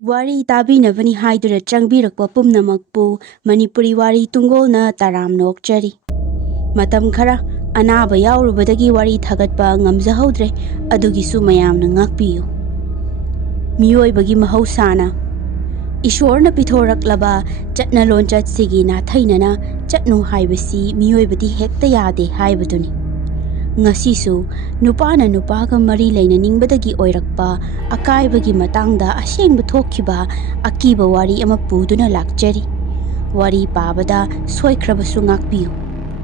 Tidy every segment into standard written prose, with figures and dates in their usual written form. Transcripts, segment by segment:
Wari tabinabani haidura changbirakpa pumnamakpu Manipuri Wari Tunggolna taram nokchari. Matam khara anaba yaurubadagi wari thagatpa ngamjahodre adugisu mayamna ngakpiyu. Miyoibagi mahausana Ishorna pithoraklaba chatna lonchat sigi nathainana chatnu haibasi miyoibadi hekta yade haibaduni. Ngasisu nupana nupaga mari leinaningbadagi oirakpa akaibagi matangda asengba thokkiba akiba wari ama puduna lakchari. Wari pabada soikhrabasu ngakpiyu.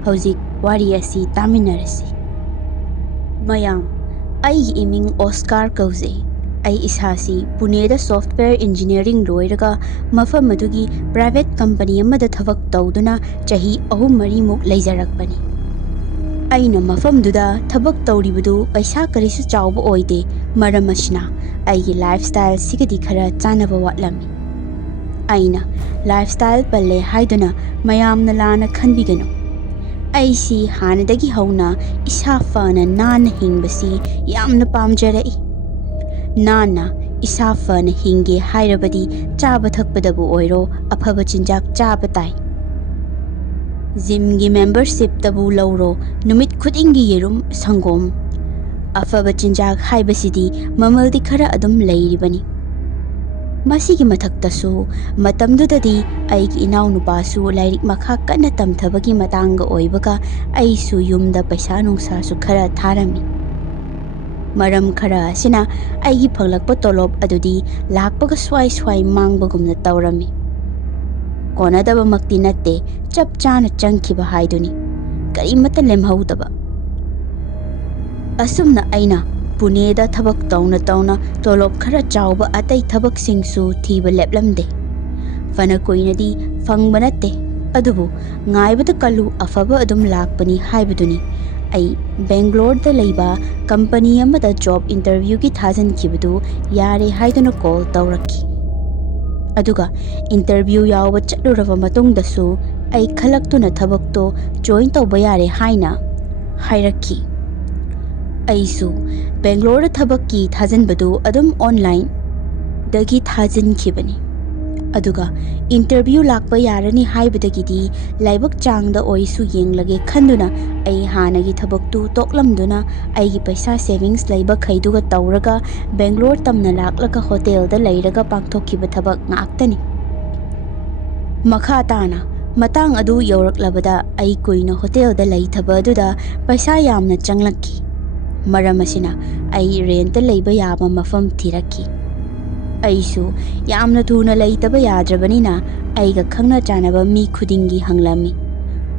Hojik wari asi taminarasi. Mayam, ai iming Oscar kauze. Ai isasi Puneda software engineering loiraga mafam adugi private company amada thabak tawduna chahi 3-4 muk leijarakpani. Aina mafamduda thabak tawribadu paisa karisu chawba oide maram asina aigi lifestyle sigadi khara chanaba watlami. Aina lifestyle palle haiduna mayamna lana khanbiganu. Aisi hanadagi hauna isa fana nana hingbasi yamna pamjarai. Nana isa fana hinge hairabadi chaba thakpadabu oiro afaba chinjak chaba tai. Gym gi membership tabu lauro numit khudingi yerum sangom afaba chinjak haibasidi mamaldi khara adum leiribani. Masigi mathaktasu matamdudadi aigi inaw nupasu lairik makha kanna tamthabagi matanga oibaga aisu yumda paisa nungsa su khara tharami. Maram khara asina aigi phaglakpa tolop adudi lakpaga swai mangbagumna tawrami. Konadaba makti natte chap chana changkiba haiduni karimata lemhaudaba. Asumna aina Puneda thabak tawna tolop khara chawba atai thabak singsu thiba leplamde. Fana koinadi fangba natte adubu ngaibada kalu afaba adum lakpani haibaduni. Ai Bangalore da leiba company amada job interview ki thajan kibadu yare haiduna call tawraki. Aduga interview yawba chatluraba matungdasu ai khalaktuna thabakto join tawba yare haina hairaki. Aisu Bangalore thabakki thajanbadu adum online dagi thajankibani. Aduga interview lakpa yarani haibadagidi laibak changda oisu yenglage khanduna ai hanagi thabaktu toklamduna aigi paisa savings laiba khaiduga tawraga Bangalore tamna laklaka hotel da leiraga pangthokkiba thabak ngaktani. Makha tana matang adu yoraklabada ai koina hotel da leithaba aduda paisa yamna changlakki. Maram asina ai rent leiba yaba mafam thiraki. Aisu yamna thuna leitaba yadrabanina aiga khangna chanaba mi khudingi hanglami.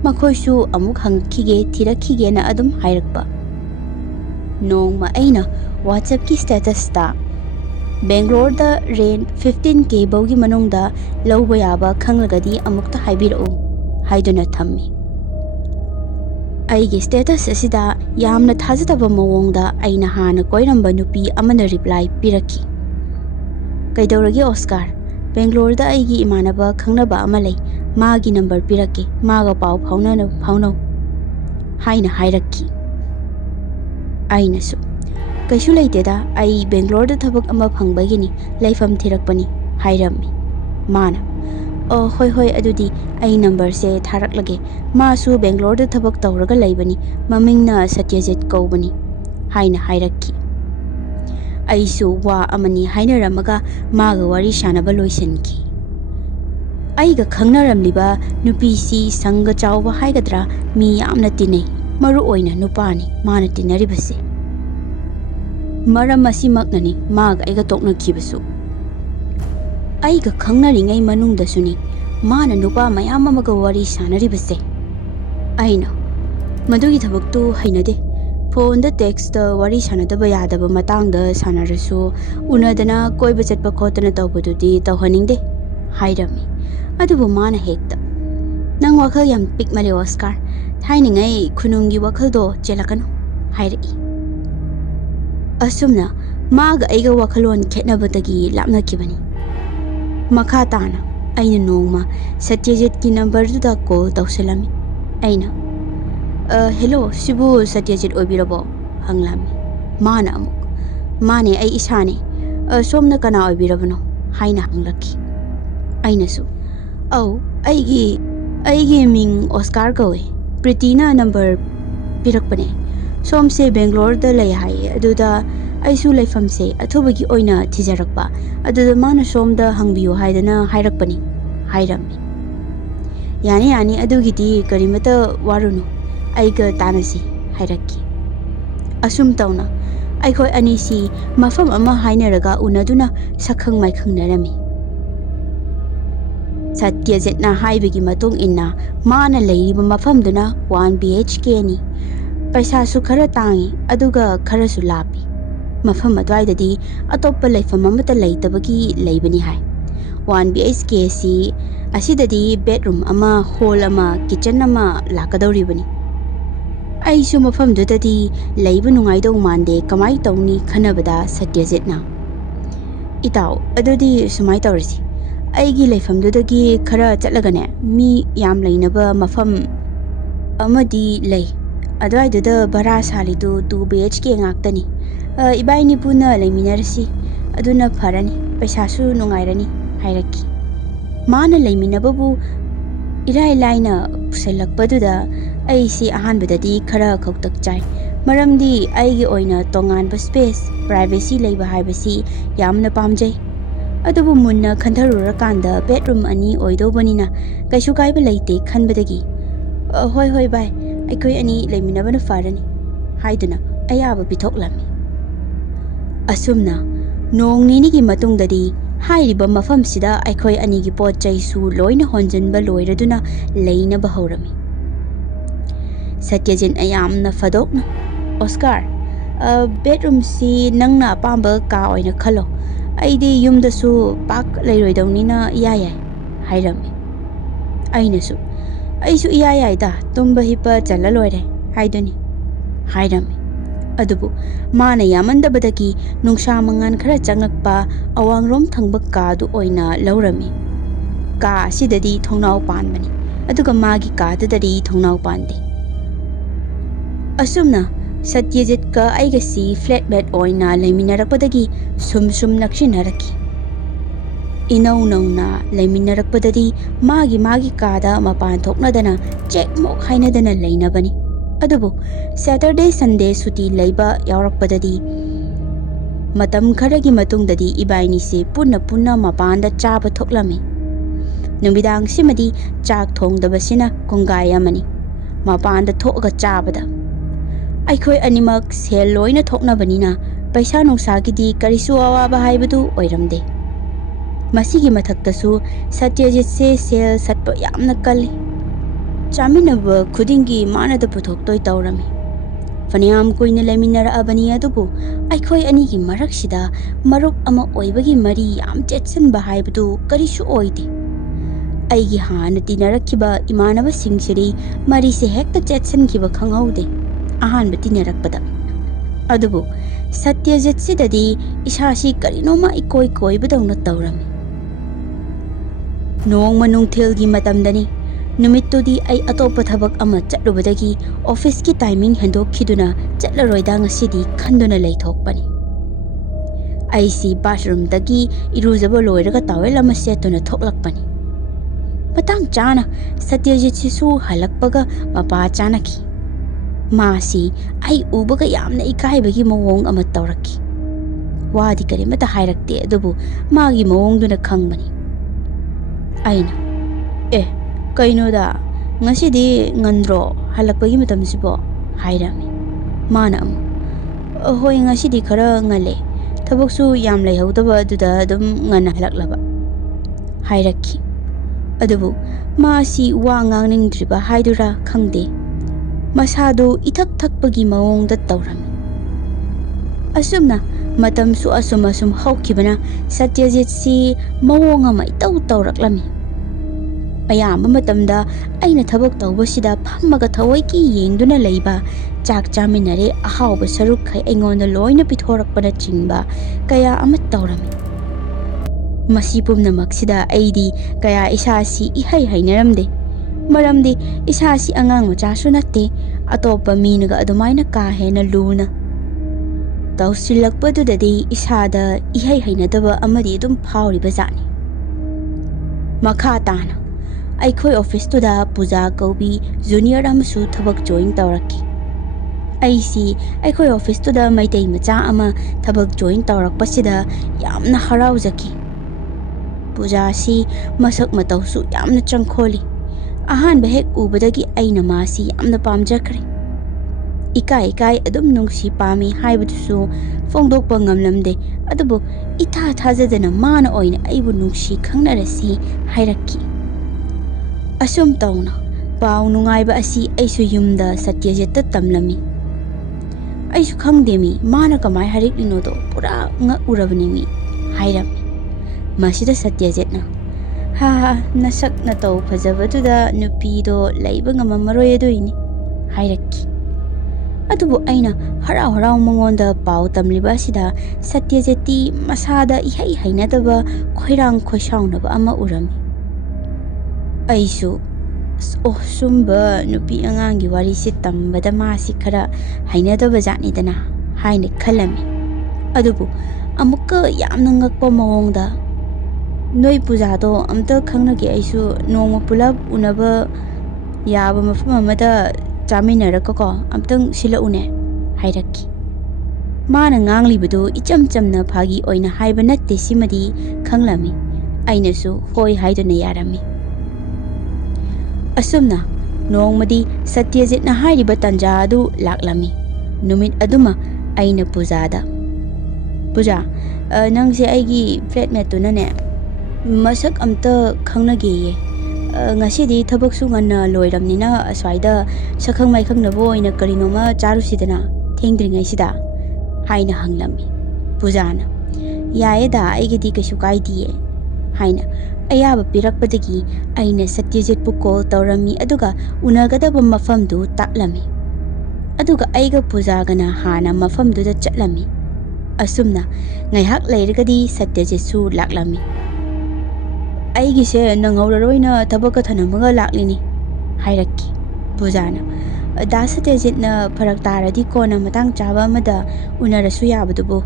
Makhoisu amuk hangkhige thirakhige na adum hairakpa. Nongma aina WhatsApp ki status ta Bangalore da rent 15k bawgi manungda lawba yaba khanglagadi amukta haibirau haiduna thammi. Aigi status asida yamna thajataba mawongda aina hana koiramba nupi amana reply piraki. Kaidawragi Oscar Bangalore da aigi imanaba khangnaba amalai magi number pirake maga pau phaunaw haina hairakki. Ainasu kaisu leiteda ai Bangalore da thabak ama phangbagini laifam thirakpani hairami. Mana hoi adudi ai number se tharaklage masu Bangalore da thabak tawraga laibani mamingna Satyajit kaubani haina hairakki. Aisu wa amani hainaramaga maga wari shanaba loisanki. Aiga khangnaramliba nupisi sanga chawba haigadra mi yamna tinai maru oina nupani mana tinaribase. Maram asimaknani maga aiga toknakibasu. Aiga khangnaringai manungdasuni mana nupa mayam amaga wari sanaribase. Aina madugi thabaktu hainade. Phone da text da wari sanadaba yadaba matangda sanarasu unadana koiba chatpa khotana tawbadudi tawhaningde hairami. Adubu mana hekta nang wakhal yam pikmale Oscar thainingai khunungi wakhaldo chelakanu hairai. Asumna maga aiga wakhalon khetnabadagi lapnakibani. Makha tana aina nongma Satyajit ki number da call tawsalami. Aina hello sibu Satyajit oibirabo hanglami. Mana amuk mane ai isane somna kana oibirabano haina hanglakki. Ainasu, "Au, aigi ming Oscar kawe. Pritina number pirakpane. Somse Bangalore da lay hai aduda aisu laifamse athubagi oina thijarakpa. Aduda mana somda hangbiyo haidana hairakpani." Hairammi. Yani adugidi karimata warunu. Aiga tanasi hairakki. Asum tauna aikhoi anisi mafam ama hainaraga unaduna sakhang maikhang narami. Satyajitna haibigi matung inna mana leiriba mafamduna 1 BHK ni. Paisa su khara tangi aduga khara su lapi. Mafam adwaidadi atoppa laifam amata leitabagi leibani hai. 1 BHK si asidadi bedroom ama, hall ama, kitchen ama lakadoribani. Aisu mafamdudadi leiba nungaidau mande kamai tauni khanabada Satyajitna. Itau adudi sumai taurisi. Aigi laifamdudagi khara chatlagane mi yam leinaba mafam amadi lei. Adwaiduda bara salidu 2 BHK ngaktani. Ibaini puna leiminarasi. Aduna pharani. Paisasu nungairani hairakki. Mana leiminababu irai laina pusalakpaduda aisi ahanbadadi khara khautak chai. Maramdi aigi oina tonganba space, privacy leiba haibasi yamna pamjai. Adubu munna khandharurakanda bedroom ani oidobanina kaisu kaiba leite khanbadagi. Hoi bai, aikoi ani leiminabana farani. Haiduna ayaba pithoklami. Asumna nong ninigi matungdadi hairiba mafamsida aikoi anigi pot chaisu loina honjanba loiraduna leinaba haurami. Satyajit ayamna fadokna. Oscar, bedroom si nangna apamba ka oina khalo. Aidi yumdasu pak leiroidawnina iyayai hairami. Ainasu, aisu iyayai da tumba hipa chalaloire haiduni hairami. Adubu mana yamandabadagi nungsa mangan khara changakpa awangrom thangba kaadu oina laurami. Ka asidadi thongnau panbani. Aduga magi kaadadari thongnau pande. Asumna Satyajit ka aigasi flatbed oina leiminarakpadagi sum nakshinaraki. Inau nauna leiminarakpadadi magi kaada mapan thoknadana check mok hainadana leinabani. Adubu Saturday Sunday suti leiba yaurakpadadi matam kharagi matungdadi ibaini se punna mapanda chaba thoklami. Numidang simadi chak thongdabasina konggayamani. Mapanda thokaga chabada. Aikoi animak sel loina thoknabanina paisa nungsagidi karisu awaba haibadu oiramde. Masigi mathaktasu Satyajit se sel satpa yamna kalli. Chaminaba khudingi manada puthoktoi taurami. Faniyam koina leiminara abani adubu aikoi anigi maraksida marup ama oibagi mari yam chetsanba haibadu karisu oide. Aigi hana tinarakiba imanaba singsiri mari se hekta chetsankiba khanghaude. Ahanba tinarakpada. Adubu Satyajit sidadi isasi karinoma ikoi badauna taurami. Nong manungthilgi matamdani numittudi ai atopa thabak ama chatlubadagi office ki timing hendokhiduna chatlaroida ngasidi khanduna leithokpani. Aisi bathroom dagi irujaba loiraga tawel ama setuna thoklakpani. Patang chana Satyajit sisu halakpaga mapa chanaki. Masi ai ubaga yamna ikaibagi mawong ama tawraki. Wadi karimata hairakte adubu magi mawongduna khangbani. Aina, kainoda ngasidi ngandro halakpagi matamsibo hairami. Mana amu, hoi ngasidi khara ngale thabaksu yam leihawdaba aduda adum ngana halaklaba hairaki. Adubu masi wa ngangningdriba haidura khangde. Masado ithak thakpagi mawongda taurami. Asumna matamsu asum haukibana Satyajit si mawong ama itaw tawraklami. Ayamba matamda aina thabak tawbasida phammaga thawaiki yengduna leiba chak chaminare ahawba saruk khai aingonda loina pithorakpana chingba kaya ama tawrami. Masi pumnamaksida aidi kaya isasi ihai hainaramde. Maramdi isasi angang machasu natte atopa minaga adumaina ka hena luna. ꯇꯧꯁꯤꯜꯂꯛꯄꯗꯨꯗꯗꯤ ꯏꯁꯥꯗ ꯏꯍꯩ ꯍꯩꯅꯗꯕ ꯑꯃꯗꯤ ꯑꯗꯨꯝ ꯐꯥꯎꯔꯤꯕꯖꯥꯠꯅꯤ꯫ ꯃꯈꯥ ꯇꯥꯅ ꯑꯩꯈꯣꯏ ꯑꯣꯐꯤꯁꯇꯨꯗ ꯄꯨꯖꯥ ꯀꯧꯕꯤ junior ꯑꯃꯁꯨ ꯊꯕꯛ join ꯇꯧꯔꯛꯈꯤ꯫ ꯑꯩꯁꯤ ꯑꯩꯈꯣꯏ ꯑꯣꯐꯤꯁꯇꯨꯗ ꯃꯩꯇꯩ ꯃꯆꯥ ꯑꯃ ꯊꯕꯛ ꯖꯣꯏꯟ ꯇꯧꯔꯛꯄꯁꯤꯗ ꯌꯥꯝꯅ ꯍꯔꯥꯎꯖꯈꯤ꯫ ꯄꯨꯖꯥꯁꯤ ꯃꯁꯛ ꯃꯇꯧꯁꯨ ꯌꯥꯝꯅ ꯆꯪꯈꯣꯜꯂꯤ꯫ ꯑꯍꯥꯟꯕ ꯍꯦꯛ ꯎꯕꯗꯒꯤ ꯑꯩꯅ ꯃꯥꯁꯤ ꯌꯥꯝꯅ ꯄꯥꯝꯖꯈ꯭ꯔꯦ꯫ ꯏꯀꯥꯏ ꯑꯗꯨꯝ ꯅꯨꯡꯁꯤ ꯄꯥꯝꯃꯤ ꯍꯥꯏꯕꯗꯨꯁꯨ ꯐꯣꯡꯗꯣꯛꯄ ꯉꯝꯂꯝꯗꯦ, ꯑꯗꯨꯕꯨ ꯏꯊꯥ ꯊꯥꯖꯗꯅ ꯃꯥꯅ ꯑꯣꯏꯅ ꯑꯩꯕꯨ ꯅꯨꯡꯁꯤ ꯈꯪꯅꯔꯁꯤ ꯍꯥꯏꯔꯛꯈꯤ꯫ ꯑꯁꯨꯝ ꯇꯧꯅ ꯄꯥꯎ ꯅꯨꯡꯉꯥꯏꯕ ꯑꯁꯤ ꯑꯩꯁꯨ ꯌꯨꯝꯗ ꯁꯇ꯭ꯌꯖꯤꯠꯇ ꯇꯝꯂꯝꯃꯤ꯫ ꯑꯩꯁꯨ ꯈꯪꯗꯦꯃꯤ ꯃꯥꯅ ꯀꯃꯥꯏ ꯍꯥꯏꯔꯛꯂꯤꯅꯣꯗꯣ, ꯄꯨꯔꯥ ꯉꯛꯎꯔꯕꯅꯤꯃꯤ ꯍꯥꯏꯔꯝꯃꯤ꯫ ꯃꯁꯤꯗ ꯁꯇ꯭ꯌꯖꯤꯠꯅ ꯅꯁꯛ ꯅꯇꯧ ꯐꯖꯕꯗꯨꯗ ꯅꯨꯄꯤꯗꯣ ꯂꯩꯕ ꯉꯝꯃꯝꯃꯔꯣꯏ ꯑꯗꯨꯏꯅꯤ ꯍꯥꯏꯔꯛꯈꯤ꯫ ꯑꯗꯨꯕꯨ ꯑꯩꯅ ꯍꯔꯥꯎ ꯃꯉꯣꯟꯗ ꯄꯥꯎ ꯇꯝꯂꯤꯕ ꯑꯁꯤꯗ ꯁꯇ꯭ꯌꯖꯤꯠꯇꯤ ꯃꯁꯥꯗ ꯏꯍꯩ ꯍꯩꯅꯗꯕ ꯈꯣꯏꯔꯥꯡ ꯈꯣꯏꯁꯥꯎꯅꯕ ꯑꯃ ꯎꯔꯝꯃꯤ꯫ ꯑꯩꯁꯨ ꯁꯨꯝꯕ ꯅꯨꯄꯤ ꯑꯉꯥꯡꯒꯤ ꯋꯥꯔꯤꯁꯤ ꯇꯝꯕꯗ ꯃꯥꯁꯤ ꯈꯔ ꯍꯩꯅꯗꯕ ꯖꯥꯠꯅꯤꯗꯅ ꯍꯥꯏꯅ ꯈꯜꯂꯝꯃꯤ꯫ ꯑꯗꯨꯕꯨ ꯑꯃꯨꯛꯀ ꯌꯥꯝꯅ ꯉꯛꯄ ꯃꯑꯣꯡꯗ, ꯅꯣꯏ ꯄꯨꯖꯥꯗꯣ ꯑꯝꯇ ꯈꯪꯅꯒꯦ, ꯑꯩꯁꯨ ꯅꯣꯡꯃ ꯄꯨꯂꯞ ꯎꯅꯕ ꯌꯥꯕ ꯃꯐꯝ ꯑꯃꯗ ꯆꯥꯃꯤꯟꯅꯔꯒꯀꯣ ꯑꯝꯇꯪ ꯁꯤꯜꯂꯛꯎꯅꯦ ꯍꯥꯏꯔꯛꯈꯤ꯫ ꯃꯥꯅ ꯉꯥꯡꯂꯤꯕꯗꯨ ꯏꯆꯝ ꯆꯝꯅ ꯐꯥꯒꯤ ꯑꯣꯏꯅ ꯍꯥꯏꯕ ꯅꯠꯇꯦ ꯁꯤꯃꯗꯤ ꯈꯪꯂꯝꯃꯤ꯫ ꯑꯩꯅꯁꯨ ꯍꯣꯏ ꯍꯥꯏꯗꯨꯅ ꯌꯥꯔꯝꯃꯤ꯫ ꯑꯁꯨꯝꯅ ꯅꯣꯡꯃꯗꯤ ꯁꯇ꯭ꯌꯖꯤꯠꯅ ꯍꯥꯏꯔꯤꯕ ꯇꯥꯟꯖꯥ ꯑꯗꯨ ꯂꯥꯛꯂꯝꯃꯤ꯫ ꯅꯨꯃꯤꯠ ꯑꯗꯨꯃ ꯑꯩꯅ ꯄꯨꯖꯥꯗ, ꯄꯨꯖꯥ, ꯅꯪꯁꯦ ꯑꯩꯒꯤ ꯐ꯭ꯂꯦꯠꯃꯦꯠꯇꯨꯅꯅꯦ ꯃꯁꯛ ꯑꯝꯇ ꯈꯪꯅꯒꯦꯌꯦ꯫ ꯉꯁꯤꯗꯤ ꯊꯕꯛꯁꯨ ꯉꯟꯅ ꯂꯣꯏꯔꯝꯅꯤꯅ ꯑꯁ꯭ꯋꯥꯏꯗ ꯁꯛꯈꯪ ꯃꯥꯏꯈꯪꯅꯕ ꯑꯣꯏꯅ ꯀꯔꯤꯅꯣꯃ ꯆꯥꯔꯨꯁꯤꯗꯅ ꯊꯦꯡꯗ꯭ꯔꯤꯉꯩꯁꯤꯗ ꯍꯥꯏꯅ ꯍꯪꯂꯝꯃꯤ꯫ ꯄꯨꯖꯥꯅ ꯌꯥꯏꯌꯦꯗ, ꯑꯩꯒꯤꯗꯤ ꯀꯩꯁꯨ ꯀꯥꯏꯗꯤꯌꯦ ꯍꯥꯏꯅ ꯑꯌꯥꯕ ꯄꯤꯔꯛꯄꯗꯒꯤ ꯑꯩꯅ ꯁꯇ꯭ꯌꯖꯤꯠꯄꯨ ꯀꯣꯜ ꯇꯧꯔꯝꯃꯤ, ꯑꯗꯨꯒ ꯎꯅꯒꯗꯕ ꯃꯐꯝꯗꯨ ꯇꯥꯛꯂꯝꯃꯤ꯫ ꯑꯗꯨꯒ ꯑꯩꯒ ꯄꯨꯖꯥꯒꯅ ꯍꯥꯟꯅ ꯃꯐꯝꯗꯨꯗ ꯆꯠꯂꯝꯃꯤ꯫ ꯑꯁꯨꯝꯅ ꯉꯥꯏꯍꯥꯛ ꯂꯩꯔꯒꯗꯤ ꯁꯇ꯭ꯌꯖꯤꯠꯁꯨ ꯂꯥꯛꯂꯝꯃꯤ꯫ ꯑꯩꯒꯤꯁꯦ ꯅꯪꯍꯧꯔꯔꯣꯏꯅ ꯊꯕꯛꯀ ꯊꯅꯝꯃꯒ ꯂꯥꯛꯂꯤꯅꯤ ꯍꯥꯏꯔꯛꯈꯤ꯫ ꯄꯨꯖꯥꯅ ꯗꯥ ꯁꯇ꯭ꯌꯖꯤꯠꯅ ꯐꯔꯛ ꯇꯥꯔꯗꯤ ꯀꯣꯟꯅ ꯃꯇꯥꯡ ꯆꯥꯕ ꯑꯃꯗ ꯎꯅꯔꯁꯨ ꯌꯥꯕꯗꯨꯕꯨ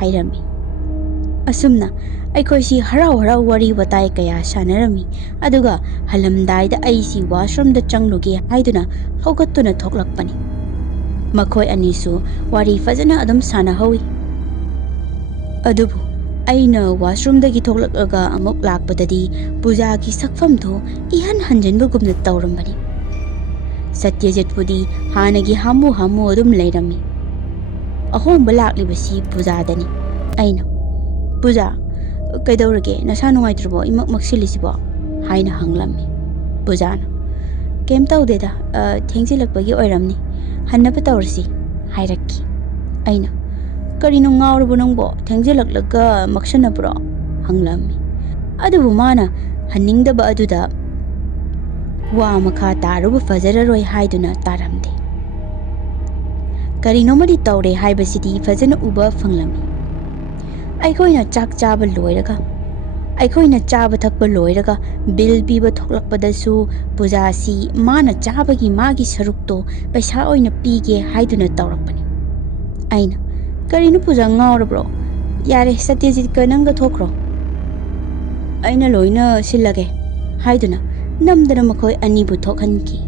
ꯍꯥꯏꯔꯝꯃꯤ꯫ ꯑꯁꯨꯝꯅ ꯑꯩꯈꯣꯏꯁꯤ ꯍꯔꯥꯎ ꯋꯥꯔꯤ ꯋꯥꯇꯥꯏ ꯀꯌꯥ ꯁꯥꯟꯅꯔꯝꯃꯤ꯫ ꯑꯗꯨꯒ ꯍꯜꯂꯝꯗꯥꯏꯗ ꯑꯩꯁꯤ ꯋꯥꯁꯔꯨꯝꯗ ꯆꯪꯂꯨꯒꯦ ꯍꯥꯏꯗꯨꯅ ꯍꯧꯒꯠꯇꯨꯅ ꯊꯣꯛꯂꯛꯄꯅꯤ꯫ ꯃꯈꯣꯏ ꯑꯅꯤꯁꯨ ꯋꯥꯔꯤ ꯐꯖꯅ ꯑꯗꯨꯝ ꯁꯥꯟꯅꯍꯧꯏ꯫ ꯑꯗꯨꯕꯨ ꯑꯩꯅ ꯋꯥꯁꯔꯨꯝꯗꯒꯤ ꯊꯣꯛꯂꯛꯂꯒ ꯑꯃꯨꯛ ꯂꯥꯛꯄꯗꯗꯤ ꯄꯨꯖꯥꯒꯤ ꯁꯛꯐꯝꯗꯨ ꯏꯍꯟ ꯍꯟꯖꯤꯟꯕꯒꯨꯝꯅ ꯇꯧꯔꯝꯕꯅꯤ꯫ ꯁꯇ꯭ꯌꯖꯤꯠꯄꯨꯗꯤ ꯍꯥꯟꯅꯒꯤ ꯍꯥꯃꯨ ꯑꯗꯨꯝ ꯂꯩꯔꯝꯃꯤ꯫ ꯑꯍꯣꯡꯕ ꯂꯥꯛꯂꯤꯕꯁꯤ ꯄꯨꯖꯥꯗꯅꯤ꯫ ꯑꯩꯅ, ꯄꯨꯖꯥ, ꯀꯩꯗꯧꯔꯒꯦ, ꯅꯁꯥ ꯅꯨꯡꯉꯥꯏꯇ꯭ꯔꯕꯣ ꯏꯃꯛ ꯃꯛꯁꯤꯜꯂꯤꯁꯤꯕꯣ ꯍꯥꯏꯅ ꯍꯪꯂꯝꯃꯤ꯫ ꯄꯨꯖꯥꯅ ꯀꯩꯝ ꯇꯧꯗꯦꯗ, ꯊꯦꯡꯖꯤꯜꯂꯛꯄꯒꯤ ꯑꯣꯏꯔꯝꯅꯤ, ꯍꯟꯅꯕ ꯇꯧꯔꯁꯤ ꯍꯥꯏꯔꯛꯈꯤ꯫ ꯑꯩꯅ ꯀꯔꯤꯅꯣ ꯉꯥꯎꯔꯕꯣ ꯅꯪꯕꯣ, ꯊꯦꯡꯖꯤꯜꯂꯛꯂꯒ ꯃꯛꯁꯟꯅꯕ꯭ꯔꯣ ꯍꯪꯂꯝꯃꯤ꯫ ꯑꯗꯨꯕꯨ ꯃꯥꯅ ꯍꯟꯅꯤꯡꯗꯕ ꯑꯗꯨꯗ ꯋꯥ ꯃꯈꯥ ꯇꯥꯔꯨꯕ ꯐꯖꯔꯔꯣꯏ ꯍꯥꯏꯗꯨꯅ ꯇꯥꯔꯝꯗꯦ꯫ ꯀꯔꯤꯅꯣꯃꯗꯤ ꯇꯧꯔꯦ ꯍꯥꯏꯕꯁꯤꯗꯤ ꯐꯖꯅ ꯎꯕ ꯐꯪꯂꯝꯃꯤ꯫ ꯑꯩꯈꯣꯏꯅ ꯆꯥꯕ ꯊꯛꯄ ꯂꯣꯏꯔꯒ ꯕꯤꯜ ꯄꯤꯕ ꯊꯣꯛꯂꯛꯄꯗꯁꯨ ꯄꯨꯖꯥꯁꯤ ꯃꯥꯅ ꯆꯥꯕꯒꯤ ꯃꯥꯒꯤ ꯁꯔꯨꯛꯇꯣ ꯄꯩꯁꯥ ꯑꯣꯏꯅ ꯄꯤꯒꯦ ꯍꯥꯏꯗꯨꯅ ꯇꯧꯔꯛꯄꯅꯤ꯫ ꯑꯩꯅ ꯀꯔꯤꯅꯣ ꯄꯨꯖꯥ, ꯉꯥꯎꯔꯕ꯭ꯔꯣ? ꯌꯥꯔꯦ, ꯁꯇ꯭ꯌꯖꯤꯠꯀ ꯅꯪꯒ ꯊꯣꯛꯈ꯭ꯔꯣ, ꯑꯩꯅ ꯂꯣꯏꯅ ꯁꯤꯜꯂꯒꯦ ꯍꯥꯏꯗꯨꯅ ꯅꯝꯗꯅ ꯃꯈꯣꯏ ꯑꯅꯤꯕꯨ ꯊꯣꯛꯍꯟꯈꯤ꯫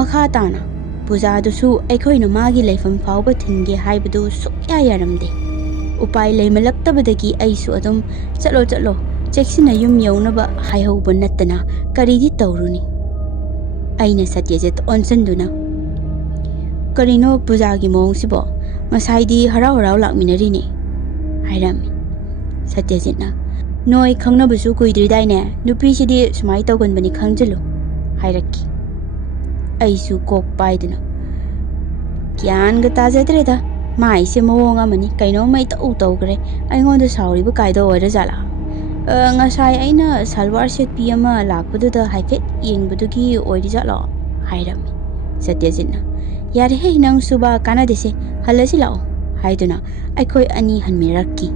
ꯃꯈꯥ ꯇꯥꯅ ꯄꯨꯖꯥꯗꯨꯁꯨ ꯑꯩꯈꯣꯏꯅ ꯃꯥꯒꯤ ꯂꯩꯐꯝ ꯐꯥꯎꯕ ꯊꯤꯟꯒꯦ ꯍꯥꯏꯕꯗꯨ ꯁꯨꯛꯌꯥ ꯌꯥꯔꯝꯗꯦ꯫ ꯎꯄꯥꯏ ꯂꯩꯃꯜꯂꯛꯇꯕꯗꯒꯤ ꯑꯩꯁꯨ ꯑꯗꯨꯝ ꯆꯠꯂꯣ, ꯆꯦꯛꯁꯤꯟꯅ ꯌꯨꯝ ꯌꯧꯅꯕ ꯍꯥꯏꯍꯧꯕ ꯅꯠꯇꯅ ꯀꯔꯤꯗꯤ ꯇꯧꯔꯨꯅꯤ꯫ ꯑꯩꯅ ꯁꯇ꯭ꯌꯖꯤꯠ ꯑꯣꯟꯁꯤꯟꯗꯨꯅ, ꯀꯔꯤꯅꯣ ꯄꯨꯖꯥꯒꯤ ꯃꯑꯣꯡꯁꯤꯕꯣ, ꯉꯁꯥꯏꯗꯤ ꯍꯔꯥꯎ ꯂꯥꯛꯃꯤꯟꯅꯔꯤꯅꯤ ꯍꯥꯏꯔꯝꯃꯤ꯫ ꯁꯇ꯭ꯌꯖꯤꯠꯅ ꯅꯣꯏ ꯈꯪꯅꯕꯁꯨ ꯀꯨꯏꯗ꯭ꯔꯤꯗꯥꯏꯅꯦ, ꯅꯨꯄꯤꯁꯤꯗꯤ ꯁꯨꯃꯥꯏ ꯇꯧꯒꯟꯕꯅꯤ ꯈꯪꯖꯤꯜꯂꯨ ꯍꯥꯏꯔꯛꯈꯤ꯫ ꯑꯩꯁꯨ ꯀꯣꯛ パイꯗꯨꯅ ꯒ꯭ꯌꯥꯟꯒ ꯇꯥꯖꯗ꯭ꯔꯦꯗ, ꯃꯥꯏꯁꯦ ꯃꯑꯣꯡ ꯑꯃꯅꯤ, ꯀꯩꯅꯣꯝꯃ ꯏꯇꯧ ꯇꯧꯈ꯭ꯔꯦ, ꯑꯩꯉꯣꯟꯗ ꯁꯥꯎꯔꯤꯕ ꯀꯥꯏꯗꯣ ꯑꯣꯏꯔꯖꯥꯠꯂꯥ? ꯉꯁꯥꯏ ꯑꯩꯅ ꯁꯜꯋꯥꯔ ꯁꯦꯠꯄꯤ ꯑꯃ ꯂꯥꯛꯄꯗꯨꯗ ꯍꯥꯏꯐꯦꯠ ꯌꯦꯡꯕꯗꯨꯒꯤ ꯑꯣꯏꯔꯤꯖꯥꯠꯂꯣ ꯍꯥꯏꯔꯝꯃꯤ꯫ ꯁꯇ꯭ꯌꯖꯤꯠꯅ ꯌꯥꯔꯦꯍꯦ ꯅꯪꯁꯨꯕ, ꯀꯥꯟꯅꯗꯦꯁꯦ, ꯍꯜꯂꯁꯤ ꯂꯥꯛꯑꯣ ꯍꯥꯏꯗꯨꯅ ꯑꯩꯈꯣꯏ ꯑꯅꯤ ꯍꯟꯃꯤꯟꯅꯔꯛꯈꯤ꯫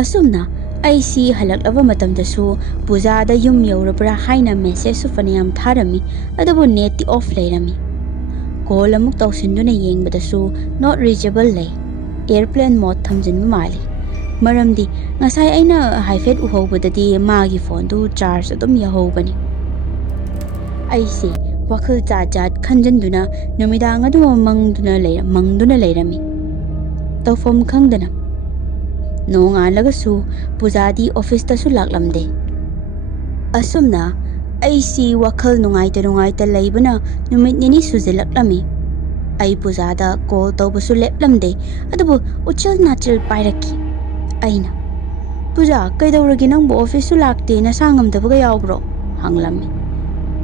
ꯑꯁꯨꯝꯅ ꯑꯩꯁꯤ ꯍꯜꯂꯛꯂꯕ ꯃꯇꯝꯗꯁꯨ ꯄꯨꯖꯥꯗ ꯌꯨꯝ ꯌꯧꯔꯕ꯭ꯔꯥ ꯍꯥꯏꯅ ꯃꯦꯁꯦꯖꯁꯨ ꯐꯅꯌꯥꯝ ꯊꯥꯔꯝꯃꯤ, ꯑꯗꯨꯕꯨ ꯅꯦꯠꯇꯤ ꯑꯣꯐ ꯂꯩꯔꯝꯃꯤ꯫ Call amuk tawsinduna yengbadasu not reachable lay. Airplane mode thamjinba mali. Maramdi ngasai aina haifet uhobadadi magi phone du charge adum yahobani. Aise wakhal jat khanjanduna numidang adu mangduna leirami. Tawfam khangdana. Nong alagasu pujadi office tasu laklamde. Asumna aisi wakhal nungaita leibana numit nini suzilaklami. Ai pujada call tawbasu leplamde adubu uchil nachil pairaki. Aina puja kaidawragi nangbu office su lakte na sangamdabaga yawbro hanglami.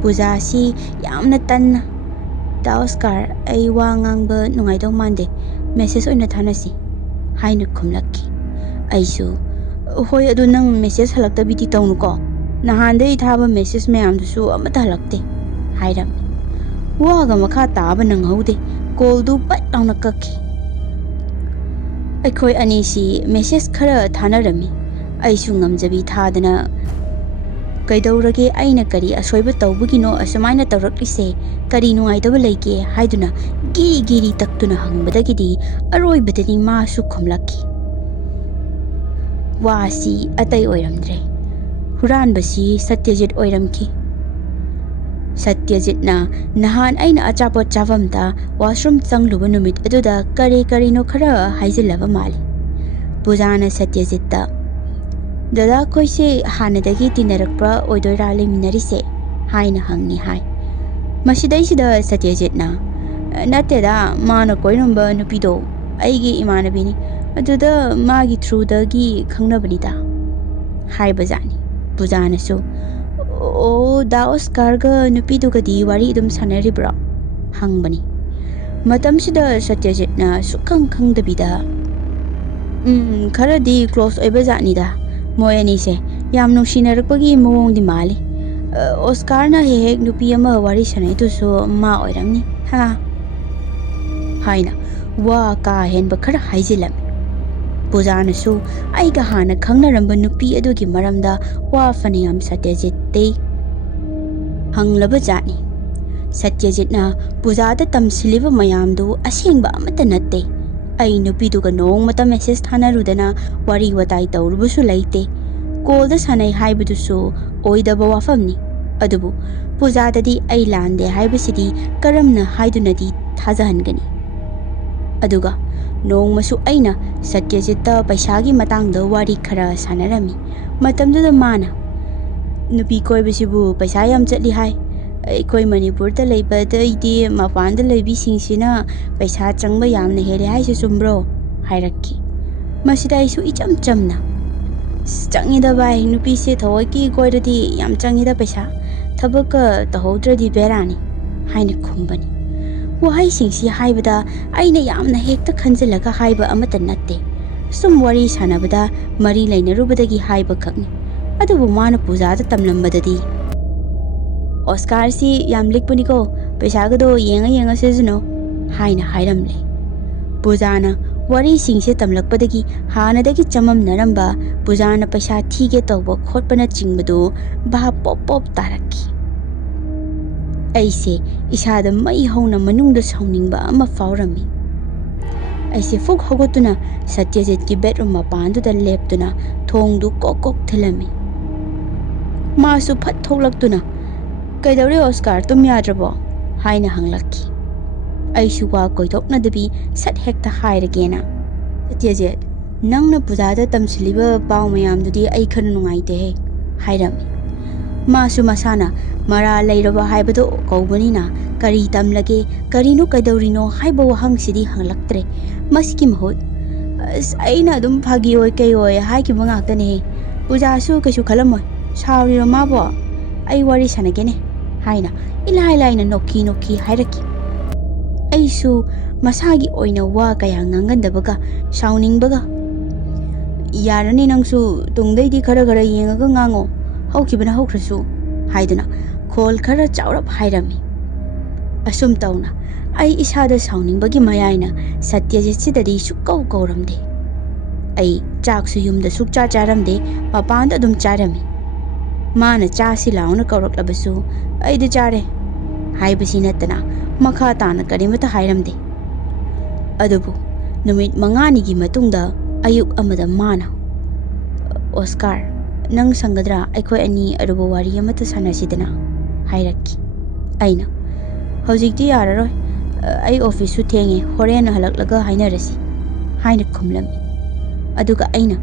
Puja si yamna tanna. Da Oscar ai wa ngangba nungaidong mande message oina thanasi. Haina khumlaki. Aisu hoi adu nang message halaktabiti tawnuko. Nahandai thaba message mayamdusu amata halakte. Hairami. Waga makha taba nanghaude call du pat launa kakki. Aikoi anisi message khara thanarami. Aisu ngamjabi thadana kaidawrage aina kari asoiba tawbugino asamaina tawraklise kari nungaidaba leike haiduna giri taktuna hangbadagidi aroibadani masu khumlaki. Wasi atai oiramdre. Huranbasi Satyajit oiramki. Satyajitna nahan aina achapot chavamda washroom changluba numit aduda kari no khara haizilaba mali. Pujana Satyajitta Dada koise hanadagi tinarakpa oidoira leminarise haina hangni hai. Masidaisida Satyajitna nateda mana koiramba nupido aigi imanabini aduda magi through dagi khangnabanida haibajani. Pujanasu o da Oscar ga nupidugadi wari idum sanaribra hangbani. Matamsida Satyajitna sukang khangdabida kharadi close oibajani da. Moy anise yam nungsinarapagi mawongdi mali. Oscar na hek nupi ama wari sanai tusu ma oiramni ha haina wa ka henba khara haizilami. Pujanasu aiga hana khangnaramba nupi adugi maramda wa fanayam Satyajit hanglaba jani. Satyajitna pujada tamsiliba mayamdu asengba amata natte. Ai nupiduga nong mata message thanarudana wari watai tawrubusu leite. Call da sanai haibadusu oidaba wafamni. Adubu pujadadi ai lande haibasidi karamna haidunadi thajahangani. Aduga nong masu aina Satyajita paisagi matangda wari khara sanarami. Matamduda mana nupi koibasibu paisa yam chatli hai. Aikoi Manipur ta leiba daidi mapanda leibi singsina paisa changba yamna hele haise chumbro hairakki. Masida isu icham chamna changida bai nupi se thoi ki koiradi yam changida paisa thabaka tahodradi berani haina khumbani. Wahai singsi haibada aina yamna hekta khanjalaga haiba amata natte. Sum wari sanabada mari lainarubadagi haiba khakni. Adubu mana pujada tamlambadadi Oscar si yam likpuniko paisagado yenga sejuno haina hairamle. Pujana wari singse tamlakpadagi hanadagi chamam naramba pujana paisa thige tawba khotpana chingbadu ba pop tarakki. Aise isada mai hauna manungda sauningba ama faurami. Aise fuk hogotuna Satyajit ki bedroom mapanduda leptuna thongdu kokok thilami. Masu phat thoklaktuna kaidawre Oscar tum yadrabo haina hanglaki. Aisu wa koidoknadabi sat hekta hairagena. Satyajit nangna pujada tamsiliba paw mayamdudi ai khana nungaite he hairami. Masu masana mara leiraba haibado kaubanina kari tamlage karino kaidawrino haiba wahangsidi hanglaktre. Masiki mahut aina adum phagi oi kai oi haikiba ngaktane he. Pujasu kasu khalamoy sauriro mabo ai wari sanagene haina ilaina noki hairaki. Aisu masagi oina wa kaya ngangandabaga sauningbaga yarani nangsu tungdaidi khara yengaga ngango haukibana haukrasu haiduna call khara chaurap hairami. Asum tauna ai isada sauningbagi mayaina Satyajit sidadi sukau kauramde. Ai chaksu yumda sukcha charamde mapanda adum charami. Mana chasi launa kauraklabasu ai de chare ꯍꯥꯏꯕꯁꯤ ꯅꯠꯇꯅ ꯃꯈꯥ ꯇꯥꯅ ꯀꯔꯤꯃꯠꯇ ꯍꯥꯏꯔꯝꯗꯦ꯫ ꯑꯗꯨꯕꯨ ꯅꯨꯃꯤꯠ 5ꯅꯤꯒꯤ ꯃꯇꯨꯡꯗ ꯑꯌꯨꯛ ꯑꯃꯗ ꯃꯥꯅ "ꯑꯣꯁꯀꯥꯔ, ꯅꯪ ꯁꯪꯒꯗ꯭ꯔꯥ? ꯑꯩꯈꯣꯏ ꯑꯅꯤ ꯑꯔꯨꯕ ꯋꯥꯔꯤ ꯑꯃꯠꯇ ꯁꯥꯟꯅꯁꯤꯗꯅ" ꯍꯥꯏꯔꯛꯈꯤ꯫ ꯑꯩꯅ "ꯍꯧꯖꯤꯛꯇꯤ ꯌꯥꯔꯔꯣꯏ, ꯑꯩ ꯑꯣꯐꯤꯁꯁꯨ ꯊꯦꯡꯉꯦ, ꯍꯣꯔꯦꯟ ꯍꯜꯂꯛꯂꯒ ꯍꯥꯏꯅꯔꯁꯤ" ꯍꯥꯏꯅ ꯈꯨꯝꯂꯝꯃꯤ꯫ ꯑꯗꯨꯒ ꯑꯩꯅ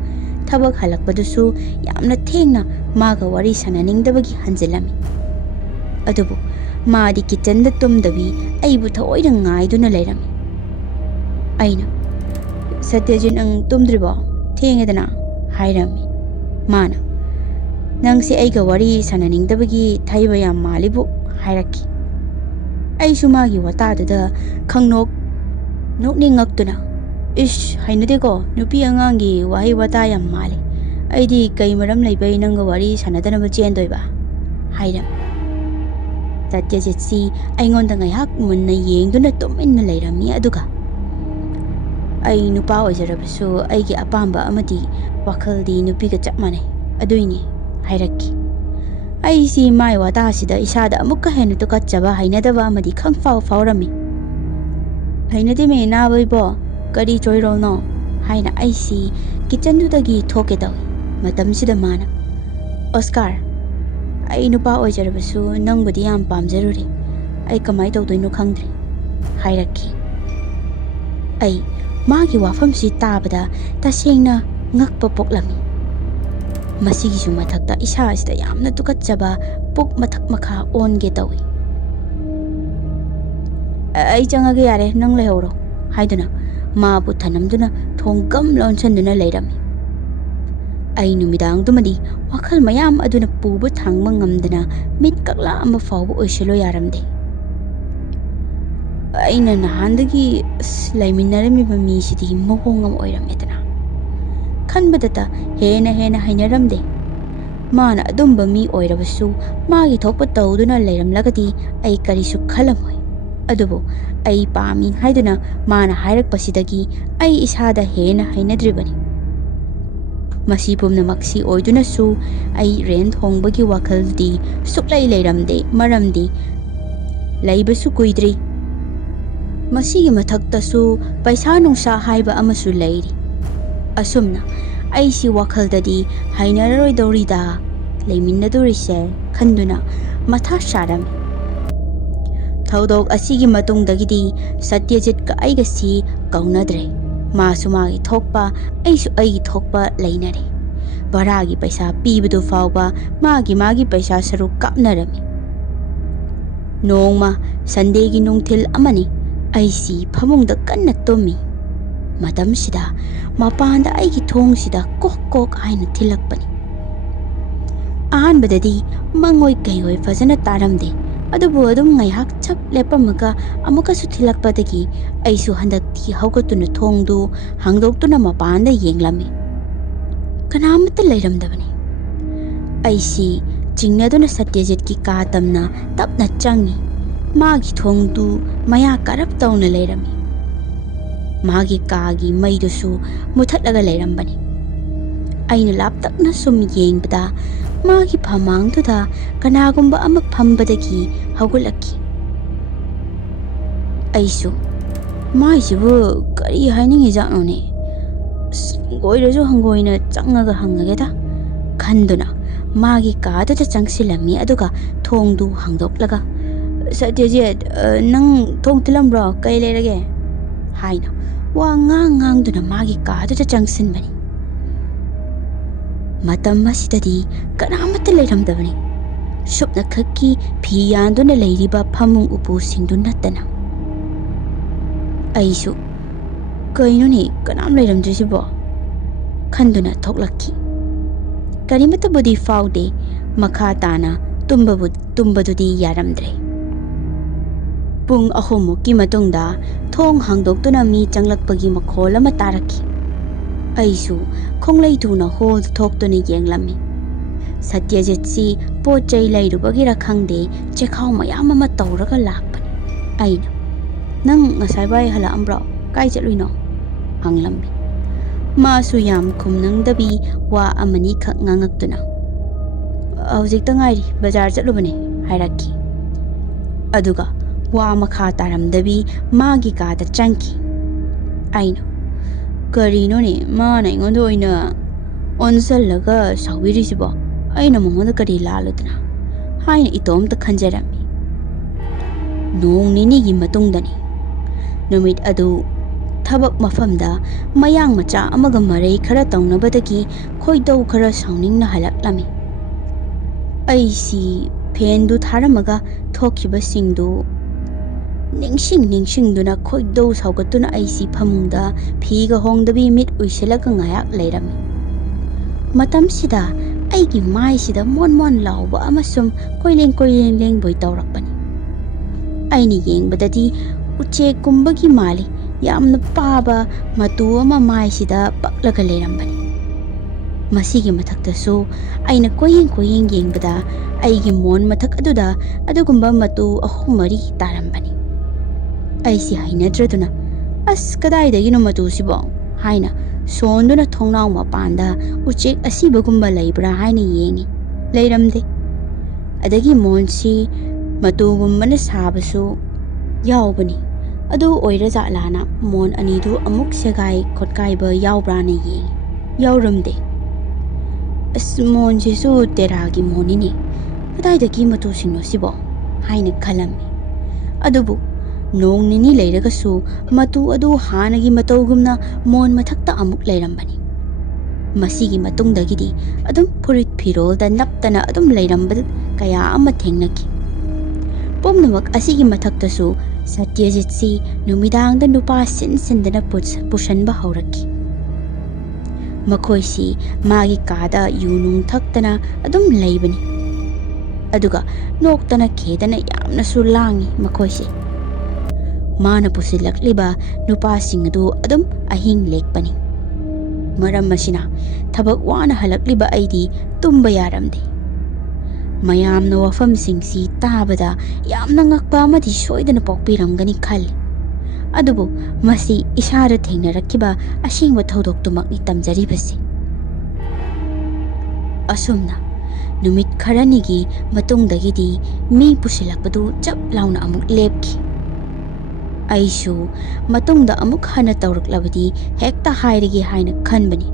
ꯊꯕꯛ ꯍꯜꯂꯛꯄꯗꯨꯁꯨ ꯌꯥꯝꯅ ꯊꯦꯡꯅ ꯃꯥꯒ ꯋꯥꯔꯤ ꯁꯥꯟꯅꯅꯤꯡꯗꯕꯒꯤ ꯍꯟꯖꯤꯜꯂꯝꯃꯤ꯫ ꯑꯗꯨꯕꯨ ꯃꯥꯗꯤ ꯀꯤꯆꯟꯗ ꯇꯨꯝꯗꯕꯤ ꯑꯩꯕꯨ ꯊꯑꯣꯏꯅ ꯉꯥꯏꯗꯨꯅ ꯂꯩꯔꯝꯃꯤ꯫ ꯑꯩꯅ "ꯁꯇ꯭ꯌꯖꯤꯠ, ꯅꯪ ꯇꯨꯝꯗ꯭ꯔꯤꯕꯣ? ꯊꯦꯡꯉꯦꯗꯅ" ꯍꯥꯏꯔꯝꯃꯤ꯫ ꯃꯥꯅ "ꯅꯪꯁꯦ ꯑꯩꯒ ꯋꯥꯔꯤ ꯁꯥꯟꯅꯅꯤꯡꯗꯕꯒꯤ ꯊꯩꯕ ꯌꯥꯝ ꯃꯥꯜꯂꯤꯕꯨ" ꯍꯥꯏꯔꯛꯈꯤ꯫ ꯑꯩꯁꯨ ꯃꯥꯒꯤ ꯋꯥꯇꯥꯗꯨꯗ ꯅꯣꯛꯅꯤꯡꯉꯛꯇꯨꯅ "ꯏꯁ, ꯍꯩꯅꯗꯦꯀꯣ, ꯅꯨꯄꯤ ꯑꯉꯥꯡꯒꯤ ꯋꯥꯍꯩ ꯋꯥꯇꯥ ꯌꯥꯝ ꯃꯥꯜꯂꯤ. ꯑꯩꯗꯤ ꯀꯩ ꯃꯔꯝ ꯂꯩꯕꯩ ꯅꯪꯒ ꯋꯥꯔꯤ ꯁꯥꯟꯅꯗꯅꯕ ꯆꯦꯟꯗꯣꯏꯕ" ꯍꯥꯏꯔꯝꯃꯤ꯫ ꯁꯇ꯭ꯌꯖꯤꯠꯁꯤ ꯑꯩꯉꯣꯟꯗ ꯉꯥꯏꯍꯥꯛ ꯃꯨꯟꯅ ꯌꯦꯡꯗꯨꯅ ꯇꯨꯃꯤꯟꯅ ꯂꯩꯔꯝꯃꯤ꯫ ꯑꯗꯨꯒ "ꯑꯩ ꯅꯨꯄꯥ ꯑꯣꯏꯖꯔꯕꯁꯨ ꯑꯩꯒꯤ ꯑꯄꯥꯝꯕ ꯑꯃꯗꯤ ꯋꯥꯈꯜꯗꯤ ꯅꯨꯄꯤꯒ ꯆꯞ ꯃꯥꯟꯅꯩ, ꯑꯗꯨꯏꯅꯤ" ꯍꯥꯏꯔꯛꯈꯤ꯫ ꯑꯩꯁꯤ ꯃꯥꯏ ꯋꯥꯇꯥꯁꯤꯗ ꯏꯁꯥꯗ ꯑꯃꯨꯛꯀ ꯍꯦꯟꯅ ꯇꯨꯀꯠꯆꯕ, ꯍꯩꯅꯗꯕ ꯑꯃꯗꯤ ꯈꯪꯐꯥꯎ ꯐꯥꯎꯔꯝꯃꯤ꯫ "ꯍꯩꯅꯗꯦꯃꯦ ꯅꯥꯕ ꯏꯕꯣ, ꯀꯔꯤ ꯆꯣꯏꯔꯣꯜꯅꯣ" ꯍꯥꯏꯅ ꯑꯩꯁꯤ ꯀꯤꯆꯟꯗꯨꯗꯒꯤ ꯊꯣꯛꯀꯦ ꯇꯧꯏ꯫ ꯃꯇꯝꯁꯤꯗ ꯃꯥꯅ "ꯑꯣꯁꯀꯥꯔ, ꯑꯩ ꯅꯨꯄꯥ ꯑꯣꯏꯖꯔꯕꯁꯨ ꯅꯪꯕꯨꯗꯤ ꯌꯥꯝ ꯄꯥꯝꯖꯔꯨꯔꯦ. ꯑꯩ ꯀꯃꯥꯏ ꯇꯧꯗꯣꯏꯅꯣ ꯈꯪꯗ꯭ꯔꯦ" ꯍꯥꯏꯔꯛꯈꯤ꯫ ꯑꯩ ꯃꯥꯒꯤ ꯋꯥꯐꯝꯁꯤ ꯇꯥꯕꯗ ꯇꯁꯦꯡꯅ ꯉꯛꯄ ꯄꯣꯛꯂꯝꯃꯤ꯫ ꯃꯁꯤꯒꯤꯁꯨ ꯃꯊꯛꯇ ꯏꯁꯥꯁꯤꯗ ꯌꯥꯝꯅ ꯇꯨꯀꯠꯆꯕ, ꯄꯨꯛ ꯃꯊꯛ ꯃꯈꯥ ꯑꯣꯟꯒꯦ ꯇꯧꯏ꯫ "ꯑꯩ ꯆꯪꯉꯒꯦ, ꯌꯥꯔꯦ, ꯅꯪ ꯂꯩꯍꯧꯔꯣ" ꯍꯥꯏꯗꯨꯅ ꯃꯥꯕꯨ ꯊꯅꯝꯗꯨꯅ ꯊꯣꯡ ꯒꯝ ꯂꯣꯟꯁꯤꯟꯗꯨꯅ ꯂꯩꯔꯝꯃꯤ꯫ ꯑꯩ ꯅꯨꯃꯤꯗꯥꯡꯗꯨꯃꯗꯤ ꯋꯥꯈꯜ ꯃꯌꯥꯝ ꯑꯗꯨꯅ ꯄꯨꯕ ꯊꯥꯡꯕ ꯉꯝꯗꯅ ꯃꯤꯠ ꯀꯛꯂꯥ ꯑꯃ ꯐꯥꯎꯕ ꯎꯏꯁꯤꯜꯂꯣ ꯌꯥꯔꯝꯗꯦ꯫ ꯑꯩꯅ ꯅꯍꯥꯟꯗꯒꯤ ꯂꯩꯃꯤꯟꯅꯔꯝꯃꯤꯕ ꯃꯤꯁꯤꯗꯤ ꯃꯑꯣꯡ ꯑꯃ ꯑꯣꯏꯔꯝꯃꯦꯗꯅ ꯈꯟꯕꯗꯇ ꯍꯦꯟꯅ ꯍꯩꯅꯔꯝꯗꯦ꯫ ꯃꯥꯅ ꯑꯗꯨꯝꯕ ꯃꯤ ꯑꯣꯏꯔꯕꯁꯨ ꯃꯥꯒꯤ ꯊꯣꯛꯄ ꯇꯧꯗꯨꯅ ꯂꯩꯔꯝꯂꯒꯗꯤ ꯑꯩ ꯀꯔꯤꯁꯨ ꯈꯜꯂꯝꯃꯣꯏ꯫ ꯑꯗꯨꯕꯨ ꯑꯩ ꯄꯥꯝꯃꯤ ꯍꯥꯏꯗꯨꯅ ꯃꯥꯅ ꯍꯥꯏꯔꯛꯄꯁꯤꯗꯒꯤ ꯑꯩ ꯏꯁꯥꯗ ꯍꯦꯟꯅ ꯍꯩꯅꯗ꯭ꯔꯤꯕꯅꯤ꯫ ꯃꯁꯤ ꯄꯨꯝꯅꯃꯛꯁꯤ ꯑꯣꯏꯗꯨꯅꯁꯨ ꯑꯩ ꯔꯦꯟꯠ ꯍꯣꯡꯕꯒꯤ ꯋꯥꯈꯜꯗꯤ ꯁꯨꯛꯂꯩ ꯂꯩꯔꯝꯗꯦ, ꯃꯔꯝꯗꯤ ꯂꯩꯕꯁꯨ ꯀꯨꯏꯗ꯭ꯔꯤ꯫ ꯃꯁꯤꯒꯤ ꯃꯊꯛꯇꯁꯨ ꯄꯩꯁꯥ ꯅꯨꯡꯁꯥ ꯍꯥꯏꯕ ꯑꯃꯁꯨ ꯂꯩꯔꯤ꯫ ꯑꯁꯨꯝꯅ ꯑꯩꯁꯤ ꯋꯥꯈꯜꯗꯗꯤ ꯍꯩꯅꯔꯔꯣꯏꯗꯧꯔꯤꯗ ꯂꯩꯃꯤꯟꯅꯗꯣꯔꯤꯁꯦ ꯈꯟꯗꯨꯅ ꯃꯊꯥ ꯁꯥꯔꯝꯃꯤ꯫ ꯊꯧꯗꯣꯛ ꯑꯁꯤꯒꯤ ꯃꯇꯨꯡꯗꯒꯤꯗꯤ ꯁꯇ꯭ꯌꯖꯤꯠꯀ ꯑꯩꯒꯁꯤ ꯀꯧꯅꯗ꯭ꯔꯦ꯫ ꯃꯥꯁꯨ ꯃꯥꯒꯤ ꯊꯣꯛꯄ, ꯑꯩꯁꯨ ꯑꯩꯒꯤ ꯊꯣꯛꯄ ꯂꯩꯅꯔꯦ꯫ ꯚꯔꯥꯒꯤ ꯄꯩꯁꯥ ꯄꯤꯕꯗꯨ ꯐꯥꯎꯕ ꯃꯥꯒꯤ ꯄꯩꯁꯥ ꯁꯔꯨꯛ ꯀꯥꯞꯅꯔꯝꯃꯤ꯫ ꯅꯣꯡꯃ ꯁꯟꯗꯦꯒꯤ ꯅꯨꯡꯊꯤꯜ ꯑꯃꯅꯤ, ꯑꯩꯁꯤ ꯐꯃꯨꯡꯗ ꯀꯟꯅ ꯇꯨꯝꯃꯤ꯫ ꯃꯇꯝꯁꯤꯗ ꯃꯄꯥꯟꯗ ꯑꯩꯒꯤ ꯊꯣꯡꯁꯤꯗ ꯀꯣꯛ ꯀꯣꯛ ꯍꯥꯏꯅ ꯊꯤꯜꯂꯛꯄꯅꯤ꯫ ꯑꯍꯥꯟꯕꯗꯗꯤ ꯃꯪꯑꯣꯏ ꯀꯩꯑꯣꯏ ꯐꯖꯅ ꯇꯥꯔꯝꯗꯦ꯫ ꯑꯗꯨꯕꯨ ꯑꯗꯨꯝ ꯉꯥꯏꯍꯥꯛ ꯆꯞ ꯂꯦꯞꯄꯝꯃꯒ ꯑꯃꯨꯛꯀꯁꯨ ꯊꯤꯜꯂꯛꯄꯗꯒꯤ ꯑꯩꯁꯨ ꯍꯟꯗꯛꯇꯤ ꯍꯧꯒꯠꯇꯨꯅ ꯊꯣꯡꯗꯨ ꯍꯥꯡꯗꯣꯛꯇꯨꯅ ꯃꯄꯥꯟꯗ ꯌꯦꯡꯂꯝꯃꯤ꯫ ꯀꯅꯥꯃꯠꯇ ꯂꯩꯔꯝꯗꯕꯅꯤ꯫ ꯑꯩꯁꯤ ꯆꯤꯡꯅꯗꯨꯅ ꯁꯇ꯭ꯌꯖꯤꯠꯀꯤ ꯀꯥ ꯇꯝꯅ ꯇꯞꯅ ꯆꯪꯉꯤ꯫ ꯃꯥꯒꯤ ꯊꯣꯡꯗꯨ ꯃꯌꯥ ꯀꯥꯔꯞ ꯇꯧꯅ ꯂꯩꯔꯝꯃꯤ꯫ ꯃꯥꯒꯤ ꯀꯥꯒꯤ ꯃꯩꯗꯨꯁꯨ ꯃꯨꯊꯠꯂꯒ ꯂꯩꯔꯝꯕꯅꯤ꯫ ꯑꯩꯅ ꯂꯥꯞꯇꯛꯅ ꯁꯨꯝ ꯌꯦꯡꯕꯗ ꯃꯥꯒꯤ ꯐꯃꯥꯡꯗꯨꯗ ꯀꯅꯥꯒꯨꯝꯕ ꯑꯃ ꯐꯝꯕꯗꯒꯤ ꯍꯧꯒꯠꯂꯛꯈꯤ꯫ ꯑꯩꯁꯨ ꯃꯥꯏꯁꯤꯕꯨ ꯀꯔꯤ ꯍꯥꯏꯅꯤꯡꯉꯤꯖꯥꯠꯅꯣꯅꯦ, ꯍꯪꯒꯣꯏꯔꯁꯨ ꯍꯪꯒꯣꯏꯅ ꯆꯪꯉꯒ ꯍꯪꯉꯒꯦꯗ ꯈꯟꯗꯨꯅ ꯃꯥꯒꯤ ꯀꯥꯗꯨꯗ ꯆꯪꯁꯤꯜꯂꯝꯃꯤ꯫ ꯑꯗꯨꯒ ꯊꯣꯡꯗꯨ ꯍꯥꯡꯗꯣꯛꯂꯒ "ꯁꯇ꯭ꯌꯖꯤꯠ, ꯅꯪ ꯊꯣꯡ ꯊꯤꯜꯂꯝꯕ꯭ꯔꯣ? ꯀꯩ ꯂꯩꯔꯒꯦ?" ꯍꯥꯏꯅ ꯋꯥ ꯉꯥꯡꯗꯨꯅ ꯃꯥꯒꯤ ꯀꯥꯗꯨꯗ ꯆꯪꯁꯤꯟꯕꯅꯤ꯫ ꯃꯇꯝ ꯑꯁꯤꯗꯗꯤ ꯀꯅꯥꯃꯠꯇ ꯂꯩꯔꯝꯗꯕꯅꯤ, ꯁꯨꯞꯅꯈꯛꯀꯤ ꯐꯤ ꯌꯥꯟꯗꯨꯅ ꯂꯩꯔꯤꯕ ꯐꯃꯨꯡ ꯎꯄꯨꯁꯤꯡꯗꯨ ꯅꯠꯇꯅ꯫ ꯑꯩꯁꯨ "ꯀꯩꯅꯣꯅꯦ, ꯀꯅꯥꯝ ꯂꯩꯔꯝꯗ꯭ꯔꯤꯁꯤꯕꯣ" ꯈꯟꯗꯨꯅ ꯊꯣꯛꯂꯛꯈꯤ꯫ ꯀꯔꯤꯃꯠꯇꯕꯨꯗꯤ ꯐꯥꯎꯗꯦ꯫ ꯃꯈꯥ ꯇꯥꯅ ꯇꯨꯝꯕꯗꯨꯗꯤ ꯌꯥꯔꯝꯗ꯭ꯔꯦ꯫ ꯄꯨꯡ 3ꯃꯨꯛꯀꯤ ꯃꯇꯨꯡꯗ ꯊꯣꯡ ꯍꯥꯡꯗꯣꯛꯇꯨꯅ ꯃꯤ ꯆꯪꯂꯛꯄꯒꯤ ꯃꯈꯣꯜ ꯑꯃ ꯇꯥꯔꯛꯈꯤ꯫ ꯑꯩꯁꯨ ꯈꯣꯡꯂꯩ ꯊꯨꯅ ꯍꯣꯜꯗ ꯊꯣꯛꯇꯨꯅ ꯌꯦꯡꯂꯝꯃꯤ꯫ ꯁꯇ꯭ꯌꯖꯤꯠꯁꯤ ꯄꯣꯠ ꯆꯩ ꯂꯩꯔꯨꯕꯒꯤꯔ ꯈꯪꯗꯦ, ꯆꯦꯈꯥꯎ ꯃꯌꯥꯝ ꯑꯃ ꯇꯧꯔꯒ ꯂꯥꯛꯄꯅꯤ꯫ ꯑꯩꯅ "ꯅꯪ ꯉꯁꯥꯏꯋꯥꯏ ꯍꯜꯂꯛꯑꯝꯕ꯭ꯔꯣ? ꯀꯥꯏ ꯆꯠꯂꯨꯏꯅꯣ?" ꯍꯪꯂꯝꯃꯤ꯫ ꯃꯥꯁꯨ ꯌꯥꯝ ꯈꯨꯝꯅꯤꯡꯗꯕꯤ ꯋꯥ ꯑꯃꯅꯤꯈꯛ ꯉꯥꯡꯉꯛꯇꯨꯅ "ꯍꯧꯖꯤꯛꯇ ꯉꯥꯏꯔꯤ, ꯕꯖꯥꯔ ꯆꯠꯂꯨꯕꯅꯦ" ꯍꯥꯏꯔꯛꯈꯤ꯫ ꯑꯗꯨꯒ ꯋꯥ ꯃꯈꯥ ꯇꯥꯔꯝꯗꯕꯤ ꯃꯥꯒꯤ ꯀꯥꯗ ꯆꯪꯈꯤ꯫ ꯑꯩꯅ ꯀꯔꯤꯅꯣꯅꯦ ꯃꯥꯅ ꯑꯩꯉꯣꯟꯗ ꯑꯣꯏꯅ ꯑꯣꯟꯁꯜꯂꯒ ꯁꯥꯎꯕꯤꯔꯤꯁꯤꯕꯣ? ꯑꯩꯅ ꯃꯉꯣꯟꯗ ꯀꯔꯤ ꯂꯥꯜꯂꯨꯗꯅ ꯍꯥꯏꯅ ꯏꯇꯣꯝꯇ ꯈꯟꯖꯔꯝꯃꯤ꯫ ꯅꯣꯡ ꯅꯤꯅꯤꯒꯤ ꯃꯇꯨꯡꯗꯅꯤ ꯅꯨꯃꯤꯠ ꯑꯗꯨ ꯊꯕꯛ ꯃꯐꯝꯗ ꯃꯌꯥꯡ ꯃꯆꯥ ꯑꯃꯒ ꯃꯔꯩ ꯈꯔ ꯇꯧꯅꯕꯗꯒꯤ ꯈꯣꯏꯗꯧ ꯈꯔ ꯁꯥꯎꯅꯤꯡꯅ ꯍꯜꯂꯛꯂꯝꯃꯤ꯫ ꯑꯩꯁꯤ ꯐꯦꯟꯗꯨ ꯊꯥꯔꯝꯃꯒ ꯊꯣꯛꯈꯤꯕꯁꯤꯡꯗꯨ ꯅꯤꯡꯁꯤꯡꯗꯨꯅ ꯈꯣꯏꯗꯧ ꯁꯥꯎꯒꯠꯇꯨꯅ ꯑꯩꯁꯤ ꯐꯃꯨꯡꯗ ꯐꯤꯒ ꯍꯣꯡꯗꯕꯤ ꯃꯤꯠ ꯎꯏꯁꯤꯜꯂꯒ ꯉꯥꯏꯍꯥꯛ ꯂꯩꯔꯝꯃꯤ꯫ ꯃꯇꯝꯁꯤꯗ ꯑꯩꯒꯤ ꯃꯥꯏꯁꯤꯗ ꯃꯣꯟ ꯃꯣꯟ ꯂꯥꯎꯕ ꯑꯃꯁꯨꯡ ꯀꯣꯏꯂꯦꯡ ꯂꯦꯡꯕꯣꯏ ꯇꯧꯔꯛꯄꯅꯤ꯫ ꯑꯩꯅ ꯌꯦꯡꯕꯗꯗꯤ ꯎꯆꯦꯛꯀꯨꯝꯕꯒꯤ ꯃꯥꯜꯂꯤ ꯌꯥꯝꯅ ꯄꯥꯕ ꯃꯇꯨ ꯑꯃ ꯃꯥꯏꯁꯤꯗ ꯄꯛꯂꯒ ꯂꯩꯔꯝꯕꯅꯤ꯫ ꯃꯁꯤꯒꯤ ꯃꯊꯛꯇꯁꯨ ꯑꯩꯅ ꯀꯣꯌꯦꯡ ꯌꯦꯡꯕꯗ ꯑꯩꯒꯤ ꯃꯣꯟ ꯃꯊꯛ ꯑꯗꯨꯗ ꯑꯗꯨꯒꯨꯝꯕ ꯃꯇꯨ 3-4 ꯇꯥꯔꯝꯕꯅꯤ꯫ ꯑꯩꯁꯤ ꯍꯩꯅꯗ꯭ꯔꯗꯨꯅ ꯑꯁ ꯀꯗꯥꯏꯗꯒꯤꯅꯣ ꯃꯇꯨꯁꯤꯕꯣ ꯍꯥꯏꯅ ꯁꯣꯟꯗꯨꯅ ꯊꯣꯡꯅꯥꯎ ꯃꯄꯥꯟꯗ ꯎꯆꯦꯛ ꯑꯁꯤꯕꯒꯨꯝꯕ ꯂꯩꯕ꯭ꯔꯥ ꯍꯥꯏꯅ ꯌꯦꯡꯉꯤ꯫ ꯂꯩꯔꯝꯗꯦ꯫ ꯑꯗꯒꯤ ꯃꯣꯟꯁꯤ ꯃꯇꯨꯒꯨꯝꯕꯅ ꯁꯥꯕꯁꯨ ꯌꯥꯎꯕꯅꯤ꯫ ꯑꯗꯨ ꯑꯣꯏꯔꯖꯥꯠꯂꯥꯅ ꯃꯣꯟ ꯑꯅꯤꯗꯨ ꯑꯃꯨꯛ ꯁꯦꯒꯥꯏ ꯈꯣꯠꯀꯥꯏꯕ ꯌꯥꯎꯕ꯭ꯔꯥꯅ ꯌꯦꯡꯉꯤ꯫ ꯌꯥꯎꯔꯝꯗꯦ꯫ ꯑꯁ ꯃꯣꯟꯁꯤꯁꯨ ꯇꯦꯔꯥꯒꯤ ꯃꯣꯟꯅꯤꯅꯦ, ꯀꯗꯥꯏꯗꯒꯤ ꯃꯇꯨꯁꯤꯡꯅꯣ ꯁꯤꯕꯣ ꯍꯥꯏꯅ ꯈꯜꯂꯝꯃꯤ꯫ ꯑꯗꯨꯕꯨ ꯅꯣꯡ ꯅꯤꯅꯤ ꯂꯩꯔꯒꯁꯨ ꯃꯇꯨ ꯑꯗꯨ ꯍꯥꯟꯅꯒꯤ ꯃꯇꯧꯒꯨꯝꯅ ꯃꯣꯟ ꯃꯊꯛꯇ ꯑꯃꯨꯛ ꯂꯩꯔꯝꯕꯅꯤ꯫ ꯃꯁꯤꯒꯤ ꯃꯇꯨꯡꯗꯒꯤꯗꯤ ꯑꯗꯨꯝ ꯐꯨꯔꯤꯠ ꯐꯤꯔꯣꯜꯗ ꯅꯞꯇꯅ ꯑꯗꯨꯝ ꯂꯩꯔꯝꯕ ꯀꯌꯥ ꯑꯃ ꯊꯦꯡꯅꯈꯤ꯫ ꯄꯨꯝꯅꯃꯛ ꯑꯁꯤꯒꯤ ꯃꯊꯛꯇꯁꯨ ꯁꯇ꯭ꯌꯖꯤꯠꯁꯤ ꯅꯨꯃꯤꯗꯥꯡꯗ ꯅꯨꯄꯥ ꯁꯤꯟꯗꯅ ꯄꯨꯁꯟꯕ ꯍꯧꯔꯛꯈꯤ꯫ ꯃꯈꯣꯏꯁꯤ ꯃꯥꯒꯤ ꯀꯥꯗ ꯌꯨ ꯅꯨꯡ ꯊꯛꯇꯅ ꯑꯗꯨꯝ ꯂꯩꯕꯅꯤ꯫ ꯑꯗꯨꯒ ꯅꯣꯛꯇꯅ ꯈꯦꯗꯅ ꯌꯥꯝꯅꯁꯨ ꯂꯥꯡꯉꯤ ꯃꯈꯣꯏꯁꯦ꯫ ꯃꯥꯅ ꯄꯨꯁꯤꯜꯂꯛꯂꯤꯕ ꯅꯨꯄꯥꯁꯤꯡ ꯑꯗꯨ ꯑꯗꯨꯝ ꯑꯍꯤꯡ ꯂꯦꯛꯄꯅꯤ꯫ ꯃꯔꯝ ꯑꯁꯤꯅ ꯊꯕꯛ ꯋꯥꯅ ꯍꯜꯂꯛꯂꯤꯕ ꯑꯩꯗꯤ ꯇꯨꯝꯕ ꯌꯥꯔꯝꯗꯦ꯫ ꯃꯌꯥꯝꯅ ꯋꯥꯐꯝꯁꯤꯡꯁꯤ ꯇꯥꯕꯗ ꯌꯥꯝꯅ ꯉꯛꯄ ꯑꯃꯗꯤ ꯁꯣꯏꯗꯅ ꯄꯣꯛꯄꯤꯔꯝꯒꯅꯤ ꯈꯜꯂꯤ꯫ ꯑꯗꯨꯕꯨ ꯃꯁꯤ ꯏꯁꯥꯗ ꯊꯦꯡꯅꯔꯛꯈꯤꯕ ꯑꯁꯦꯡꯕ ꯊꯧꯗꯣꯛꯇꯨꯃꯛꯅꯤ ꯇꯝꯖꯔꯤꯕꯁꯤ꯫ ꯑꯁꯨꯝꯅ ꯅꯨꯃꯤꯠ ꯈꯔꯅꯤꯒꯤ ꯃꯇꯨꯡꯗꯒꯤꯗꯤ ꯃꯤ ꯄꯨꯁꯤꯜꯂꯛꯄꯗꯨ ꯆꯞ ꯂꯥꯎꯅ ꯑꯃꯨꯛ ꯂꯦꯞꯈꯤ꯫ ꯑꯩꯁꯨ ꯃꯇꯨꯡꯗ ꯑꯃꯨꯛ ꯍꯟꯅ ꯇꯧꯔꯛꯂꯕꯗꯤ ꯍꯦꯛꯇ ꯍꯥꯏꯔꯒꯦ ꯍꯥꯏꯅ ꯈꯟꯕꯅꯤ꯫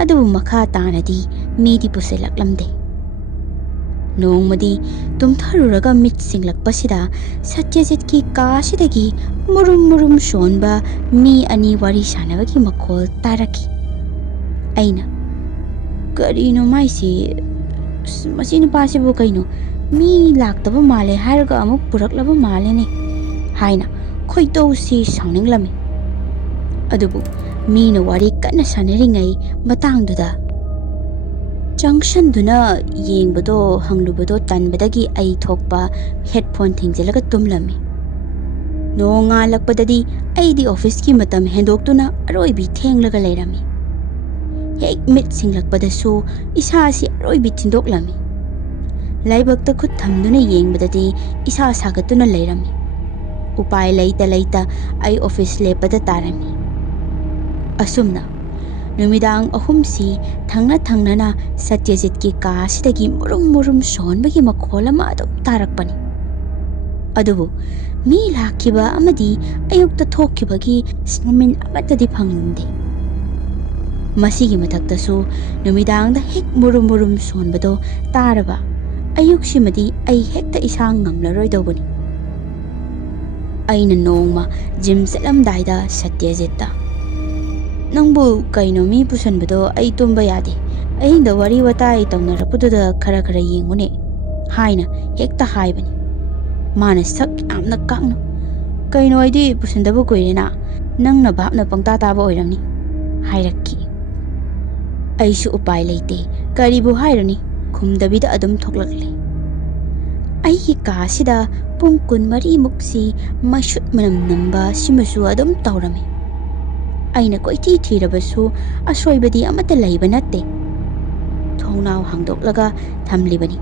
ꯑꯗꯨꯕꯨ ꯃꯈꯥ ꯇꯥꯅꯗꯤ ꯃꯤꯗꯤ ꯄꯨꯁꯤꯜꯂꯛꯂꯝꯗꯦ꯫ ꯅꯣꯡꯃꯗꯤ ꯇꯨꯝꯊꯔꯨꯔꯒ ꯃꯤꯠ ꯁꯤꯡꯂꯛꯄꯁꯤꯗ ꯁꯇ꯭ꯌꯖꯤꯠꯀꯤ ꯀꯥꯁꯤꯗꯒꯤ ꯃꯨꯔꯨꯝ ꯁꯣꯟꯕ ꯃꯤ 2 ꯋꯥꯔꯤ ꯁꯥꯟꯅꯕꯒꯤ ꯃꯈꯣꯜ ꯇꯥꯔꯛꯈꯤ꯫ ꯑꯩꯅ ꯀꯔꯤꯅꯣ ꯃꯥꯏꯁꯤ, ꯃꯁꯤ ꯅꯨꯄꯥꯁꯤꯕꯨ ꯀꯩꯅꯣ ꯃꯤ ꯂꯥꯛꯇꯕ ꯃꯥꯜꯂꯦ ꯍꯥꯏꯔꯒ ꯑꯃꯨꯛ ꯄꯨꯔꯛꯂꯕ ꯃꯥꯜꯂꯦꯅꯦ ꯍꯥꯏꯅ ꯈꯣꯏꯗꯧꯁꯤ ꯁꯥꯎꯅꯤꯡꯂꯝꯃꯤ꯫ ꯑꯗꯨꯕꯨ ꯃꯤꯅ ꯋꯥꯔꯤ ꯀꯟꯅ ꯁꯥꯟꯅꯔꯤꯉꯩ ꯃꯇꯥꯡꯗꯨꯗ ꯖꯪꯁꯟꯗꯨꯅ ꯌꯦꯡꯕꯗꯣ ꯍꯪꯂꯨꯕꯗꯣ ꯇꯟꯕꯗꯒꯤ ꯑꯩ ꯊꯣꯛꯄ ꯍꯦꯗꯐꯣꯟ ꯊꯤꯡꯖꯤꯜꯂꯒ ꯇꯨꯝꯂꯝꯃꯤ꯫ ꯅꯣꯡꯉꯥꯜꯂꯛꯄꯗꯗꯤ ꯑꯩꯗꯤ ꯑꯣꯐꯤꯁꯀꯤ ꯃꯇꯝ ꯍꯦꯟꯗꯣꯛꯇꯨꯅ ꯑꯔꯣꯏꯕꯤ ꯊꯦꯡꯂꯒ ꯂꯩꯔꯝꯃꯤ꯫ ꯍꯦꯛ ꯃꯤꯠ ꯁꯤꯡꯂꯛꯄꯗꯁꯨ ꯏꯁꯥꯁꯤ ꯑꯔꯣꯏꯕꯤ ꯊꯤꯟꯗꯣꯛꯂꯝꯃꯤ꯫ ꯂꯥꯏꯕꯛꯇ ꯈꯨꯠ ꯊꯝꯗꯨꯅ ꯌꯦꯡꯕꯗꯗꯤ ꯏꯁꯥ ꯁꯥꯒꯠꯇꯨꯅ ꯂꯩꯔꯝꯃꯤ꯫ ꯎꯄꯥꯏ ꯂꯩꯇ ꯑꯩ ꯑꯣꯐꯤꯁ ꯂꯦꯞꯄꯗ ꯇꯥꯔꯝꯃꯤ꯫ ꯑꯁꯨꯝꯅ ꯅꯨꯃꯤꯗꯥꯡ 3ꯁꯤ ꯊꯪꯅꯅ ꯁꯇ꯭ꯌꯖꯤꯠꯀꯤ ꯀꯥꯁꯤꯗꯒꯤ ꯃꯨꯔꯨꯝ ꯁꯣꯟꯕꯒꯤ ꯃꯈꯣꯜ ꯑꯃ ꯑꯗꯨꯝ ꯇꯥꯔꯛꯄꯅꯤ꯫ ꯑꯗꯨꯕꯨ ꯃꯤ ꯂꯥꯛꯈꯤꯕ ꯑꯃꯗꯤ ꯑꯌꯨꯛꯇ ꯊꯣꯛꯈꯤꯕꯒꯤ ꯁꯃꯤꯟ ꯑꯃꯠꯇꯗꯤ ꯐꯪꯂꯝꯗꯦ꯫ ꯃꯁꯤꯒꯤ ꯃꯊꯛꯇꯁꯨ ꯅꯨꯃꯤꯗꯥꯡꯗ ꯍꯦꯛ ꯃꯨꯔꯨꯝ ꯁꯣꯟꯕꯗꯣ ꯇꯥꯔꯕ ꯑꯌꯨꯛꯁꯤꯃꯗꯤ ꯑꯩ ꯍꯦꯛꯇ ꯏꯁꯥ ꯉꯝꯂꯔꯣꯏꯗꯧꯕꯅꯤ꯫ ꯑꯩꯅ ꯅꯣꯡꯃ ꯖꯤꯝ ꯆꯠꯂꯝꯗꯥꯏꯗ ꯁꯇ꯭ꯌꯖꯤꯠꯇ ꯅꯪꯕꯨ ꯀꯩꯅꯣ ꯃꯤ ꯄꯨꯁꯟꯕꯗꯣ ꯑꯩ ꯇꯨꯝꯕ ꯌꯥꯗꯦ, ꯑꯍꯤꯡꯗ ꯋꯥꯔꯤ ꯋꯥꯇꯥꯏ ꯇꯧꯅꯔꯛꯄꯗꯨꯗ ꯈꯔ ꯌꯦꯡꯉꯨꯅꯦ ꯍꯥꯏꯅ ꯍꯦꯛꯇ ꯍꯥꯏꯕꯅꯤ꯫ ꯃꯥꯅ ꯁꯛ ꯌꯥꯝꯅ ꯀꯥꯛꯅ ꯀꯩꯅꯣ ꯑꯩꯗꯤ ꯄꯨꯁꯟꯗꯕ ꯀꯨꯏꯔꯦꯅ, ꯅꯪꯅ ꯚꯥꯞꯅ ꯄꯪꯇꯥ ꯇꯥꯕ ꯑꯣꯏꯔꯝꯅꯤ ꯍꯥꯏꯔꯛꯈꯤ꯫ ꯑꯩꯁꯨ ꯎꯄꯥꯏ ꯂꯩꯇꯦ, ꯀꯔꯤꯕꯨ ꯍꯥꯏꯔꯨꯅꯤ ꯈꯨꯝꯗꯕꯤꯗ ꯑꯗꯨꯝ ꯊꯣꯛꯂꯛꯂꯦ꯫ ꯑꯩꯒꯤ ꯀꯥꯁꯤꯗ ꯄꯨꯡ 24ꯃꯨꯛꯁꯤ ꯃꯩꯁꯨꯠ ꯃꯅꯝ ꯅꯝꯕ ꯁꯤꯃꯁꯨ ꯑꯗꯨꯝ ꯇꯧꯔꯝꯃꯤ꯫ ꯑꯩꯅ ꯀꯣꯏꯊꯤ ꯊꯤꯔꯕꯁꯨ ꯑꯁꯣꯏꯕꯗꯤ ꯑꯃꯠꯇ ꯂꯩꯕ ꯅꯠꯇꯦ꯫ ꯊꯣꯡꯅꯥꯎ ꯍꯥꯡꯗꯣꯛꯂꯒ ꯊꯝꯂꯤꯕꯅꯤ꯫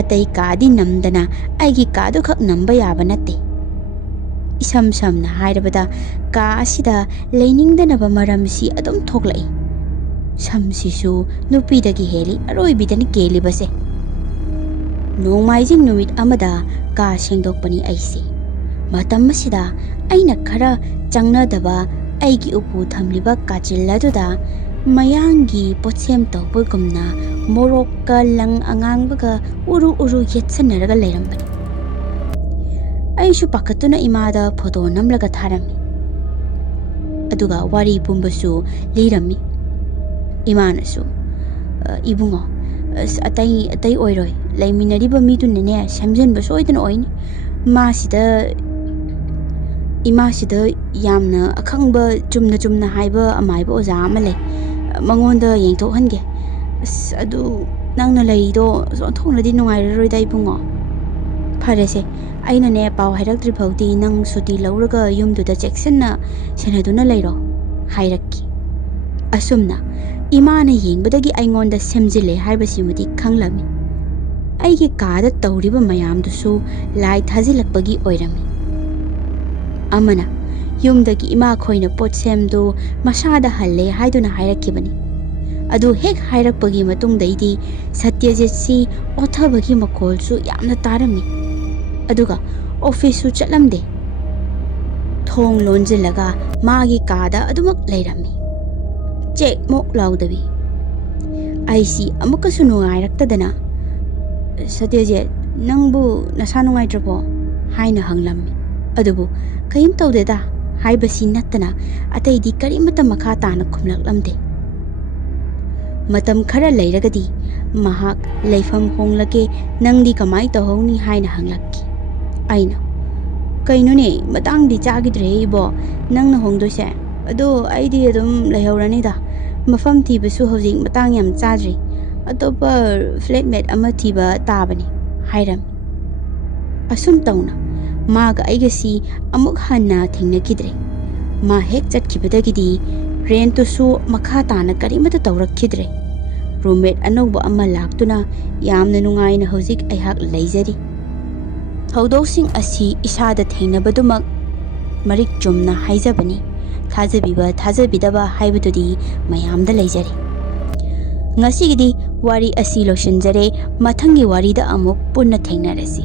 ꯑꯇꯩ ꯀꯥꯗꯤ ꯅꯝꯗꯅ ꯑꯩꯒꯤ ꯀꯥꯗꯨꯈꯛ ꯅꯝꯕ ꯌꯥꯕ ꯅꯠꯇꯦ꯫ ꯏꯁꯝ ꯁꯝꯅ ꯍꯥꯏꯔꯕꯗ ꯀꯥ ꯑꯁꯤꯗ ꯂꯩꯅꯤꯡꯗꯅꯕ ꯃꯔꯝꯁꯤ ꯑꯗꯨꯝ ꯊꯣꯛꯂꯛꯏ꯫ ꯁꯝꯁꯤꯁꯨ ꯅꯨꯄꯤꯗꯒꯤ ꯍꯦꯜꯂꯤ ꯑꯔꯣꯏꯕꯤꯗꯅꯤ ꯀꯦꯜꯂꯤꯕꯁꯦ꯫ ꯅꯣꯡꯃꯥꯏꯖꯤꯡ ꯅꯨꯃꯤꯠ ꯑꯃꯗ ꯀꯥ ꯁꯦꯡꯗꯣꯛꯄꯅꯤ ꯑꯩꯁꯦ꯫ ꯃꯇꯝ ꯑꯁꯤꯗ ꯑꯩꯅ ꯈꯔ ꯆꯪꯅꯗꯕ ꯑꯩꯒꯤ ꯎꯄꯨ ꯊꯝꯂꯤꯕ ꯀꯥꯆꯤꯜ ꯑꯗꯨꯗ ꯃꯌꯥꯡꯒꯤ ꯄꯣꯠꯁꯦꯝ ꯇꯧꯕꯒꯨꯝꯅ ꯃꯣꯔꯣꯛꯀ ꯂꯪ ꯑꯉꯥꯡꯕꯒ ꯎꯔꯨ ꯎꯔꯨ ꯌꯦꯠꯁꯟꯅꯔꯒ ꯂꯩꯔꯝꯕꯅꯤ꯫ ꯑꯩꯁꯨ ꯄꯥꯈꯠꯇꯨꯅ ꯏꯃꯥꯗ ꯐꯣꯇꯣ ꯅꯝꯂꯒ ꯊꯥꯔꯝꯃꯤ꯫ ꯑꯗꯨꯒ ꯋꯥꯔꯤ ꯄꯨꯝꯕꯁꯨ ꯂꯤꯔꯝꯃꯤ꯫ ꯏꯃꯥꯅꯁꯨ "ꯏꯕꯨꯡꯉꯣ, ꯑꯇꯩ ꯑꯣꯏꯔꯣꯏ, ꯂꯩꯃꯤꯟꯅꯔꯤꯕ ꯃꯤꯗꯨꯅꯅꯦ ꯁꯦꯝꯖꯤꯟꯕ ꯁꯣꯏꯗꯅ ꯑꯣꯏꯅꯤ꯫ ꯏꯃꯥꯁꯤꯗ ꯌꯥꯝꯅ ꯑꯈꯪꯕ ꯆꯨꯝꯅ ꯍꯥꯏꯕ ꯑꯃꯥꯏꯕ ꯑꯣꯖꯥ ꯑꯃ ꯂꯩ, ꯃꯉꯣꯟꯗ ꯌꯦꯡꯊꯣꯛꯍꯟꯒꯦ꯫ ꯑꯗꯨ ꯅꯪꯅ ꯂꯩꯔꯤꯗꯣ ꯑꯣꯟꯊꯣꯛꯅꯗꯤ ꯅꯨꯡꯉꯥꯏꯔꯔꯣꯏꯗ ꯏꯕꯨꯡꯉꯣ꯫ ꯐꯔꯦꯁꯦ, ꯑꯩꯅꯅꯦ ꯄꯥꯎ ꯍꯥꯏꯔꯛꯇ꯭ꯔꯤ ꯐꯥꯎꯗꯤ ꯅꯪ ꯁꯨꯇꯤ ꯂꯧꯔꯒ ꯌꯨꯝꯗꯨꯗ ꯆꯦꯛꯁꯤꯟꯅ ꯁꯦꯟꯅꯗꯨꯅ ꯂꯩꯔꯣ" ꯍꯥꯏꯔꯛꯈꯤ꯫ ꯑꯁꯨꯝꯅ ꯏꯃꯥꯅ ꯌꯦꯡꯕꯗꯒꯤ ꯑꯩꯉꯣꯟꯗ ꯁꯦꯝꯖꯤꯜꯂꯦ ꯍꯥꯏꯕꯁꯤꯃꯗꯤ ꯈꯪꯂꯝꯃꯤ꯫ ꯑꯩꯒꯤ ꯀꯥꯗ ꯇꯧꯔꯤꯕ ꯃꯌꯥꯝꯗꯨꯁꯨ ꯂꯥꯏ ꯊꯥꯖꯤꯜꯂꯛꯄꯒꯤ ꯑꯣꯏꯔꯝꯃꯤ꯫ ꯑꯃꯅ ꯌꯨꯝꯗꯒꯤ ꯏꯃꯥꯈꯣꯏꯅ ꯄꯣꯠꯁꯦꯝꯗꯨ ꯃꯁꯥꯗ ꯍꯜꯂꯦ ꯍꯥꯏꯗꯨꯅ ꯍꯥꯏꯔꯛꯈꯤꯕꯅꯤ꯫ ꯑꯗꯨ ꯍꯦꯛ ꯍꯥꯏꯔꯛꯄꯒꯤ ꯃꯇꯨꯡꯗꯩꯗꯤ ꯁꯇ꯭ꯌꯖꯤꯠꯁꯤ ꯑꯣꯊꯕꯒꯤ ꯃꯈꯣꯜꯁꯨ ꯌꯥꯝꯅ ꯇꯥꯔꯝꯃꯤ꯫ ꯑꯗꯨꯒ ꯑꯣꯐꯤꯁꯁꯨ ꯆꯠꯂꯝꯗꯦ꯫ ꯊꯣꯡ ꯂꯣꯟꯖꯤꯜꯂꯒ ꯃꯥꯒꯤ ꯀꯥꯗ ꯑꯗꯨꯃꯛ ꯂꯩꯔꯝꯃꯤ, ꯆꯦꯛꯃꯣꯛ ꯂꯥꯎꯗꯕꯤ꯫ ꯑꯩꯁꯤ ꯑꯃꯨꯛꯀꯁꯨ ꯅꯨꯡꯉꯥꯏꯔꯛꯇꯗꯅ "ꯁꯇ꯭ꯌꯖꯤꯠ, ꯅꯪꯕꯨ ꯅꯁꯥ ꯅꯨꯡꯉꯥꯏꯇ꯭ꯔꯕꯣ?" ꯍꯥꯏꯅ ꯍꯪꯂꯝꯃꯤ꯫ ꯑꯗꯨꯕꯨ "ꯀꯩꯝ ꯇꯧꯗꯦꯗ" ꯍꯥꯏꯕꯁꯤ ꯅꯠꯇꯅ ꯑꯇꯩꯗꯤ ꯀꯔꯤꯃꯠꯇ ꯃꯈꯥ ꯇꯥꯅ ꯈꯨꯝꯂꯛꯂꯝꯗꯦ꯫ ꯃꯇꯝ ꯈꯔ ꯂꯩꯔꯒꯗꯤ ꯃꯍꯥꯛ ꯂꯩꯐꯝ ꯍꯣꯡꯂꯒꯦ, ꯅꯪꯗꯤ ꯀꯃꯥꯏ ꯇꯧꯍꯧꯅꯤ ꯍꯥꯏꯅ ꯍꯪꯂꯛꯈꯤ꯫ ꯑꯩꯅ "ꯀꯩꯅꯣꯅꯦ, ꯃꯇꯥꯡꯗꯤ ꯆꯥꯈꯤꯗ꯭ꯔꯦꯍꯦ ꯏꯕꯣ, ꯅꯪꯅ ꯍꯣꯡꯗꯣꯏꯁꯦ꯫ ꯑꯗꯣ ꯑꯩꯗꯤ ꯑꯗꯨꯝ ꯂꯩꯍꯧꯔꯅꯤꯗ, ꯃꯐꯝ ꯊꯤꯕꯁꯨ ꯍꯧꯖꯤꯛ ꯃꯇꯥꯡ ꯌꯥꯝ ꯆꯥꯗ꯭ꯔꯤ, ꯑꯇꯣꯞꯄ ꯐ꯭ꯂꯦꯠꯃꯦꯠ ꯑꯃ ꯊꯤꯕ ꯇꯥꯕꯅꯤ" ꯍꯥꯏꯔꯝꯃꯤ꯫ ꯑꯁꯨꯝ ꯇꯧꯅ ꯃꯥꯒ ꯑꯩꯒꯁꯤ ꯑꯃꯨꯛ ꯍꯟꯅ ꯊꯦꯡꯅꯈꯤꯗ꯭ꯔꯦ꯫ ꯃꯥ ꯍꯦꯛ ꯆꯠꯈꯤꯕꯗꯒꯤꯗꯤ ꯔꯦꯟꯠꯇꯨꯁꯨ ꯃꯈꯥ ꯇꯥꯅ ꯀꯔꯤꯃꯠꯇ ꯇꯧꯔꯛꯈꯤꯗ꯭ꯔꯦ꯫ ꯔꯨꯝꯃꯦꯠ ꯑꯅꯧꯕ ꯑꯃ ꯂꯥꯛꯇꯨꯅ ꯌꯥꯝꯅ ꯅꯨꯡꯉꯥꯏꯅ ꯍꯧꯖꯤꯛ ꯑꯩꯍꯥꯛ ꯂꯩꯖꯔꯤ꯫ ꯊꯧꯗꯣꯛꯁꯤꯡ ꯑꯁꯤ ꯏꯁꯥꯗ ꯊꯦꯡꯅꯕꯗꯨꯃꯛ ꯃꯔꯤꯛ ꯆꯨꯝꯅ ꯍꯥꯏꯖꯕꯅꯤ, ꯊꯥꯖꯕꯤꯕ ꯊꯥꯖꯕꯤꯗꯕ ꯍꯥꯏꯕꯗꯨꯗꯤ ꯃꯌꯥꯝꯗ ꯂꯩꯖꯔꯦ꯫ ꯉꯁꯤꯒꯤꯗꯤ ꯋꯥꯔꯤ ꯑꯁꯤ ꯂꯣꯏꯁꯤꯟꯖꯔꯦ꯫ ꯃꯊꯪꯒꯤ ꯋꯥꯔꯤꯗ ꯑꯃꯨꯛ ꯄꯨꯟꯅ ꯊꯦꯡꯅꯔꯁꯤ꯫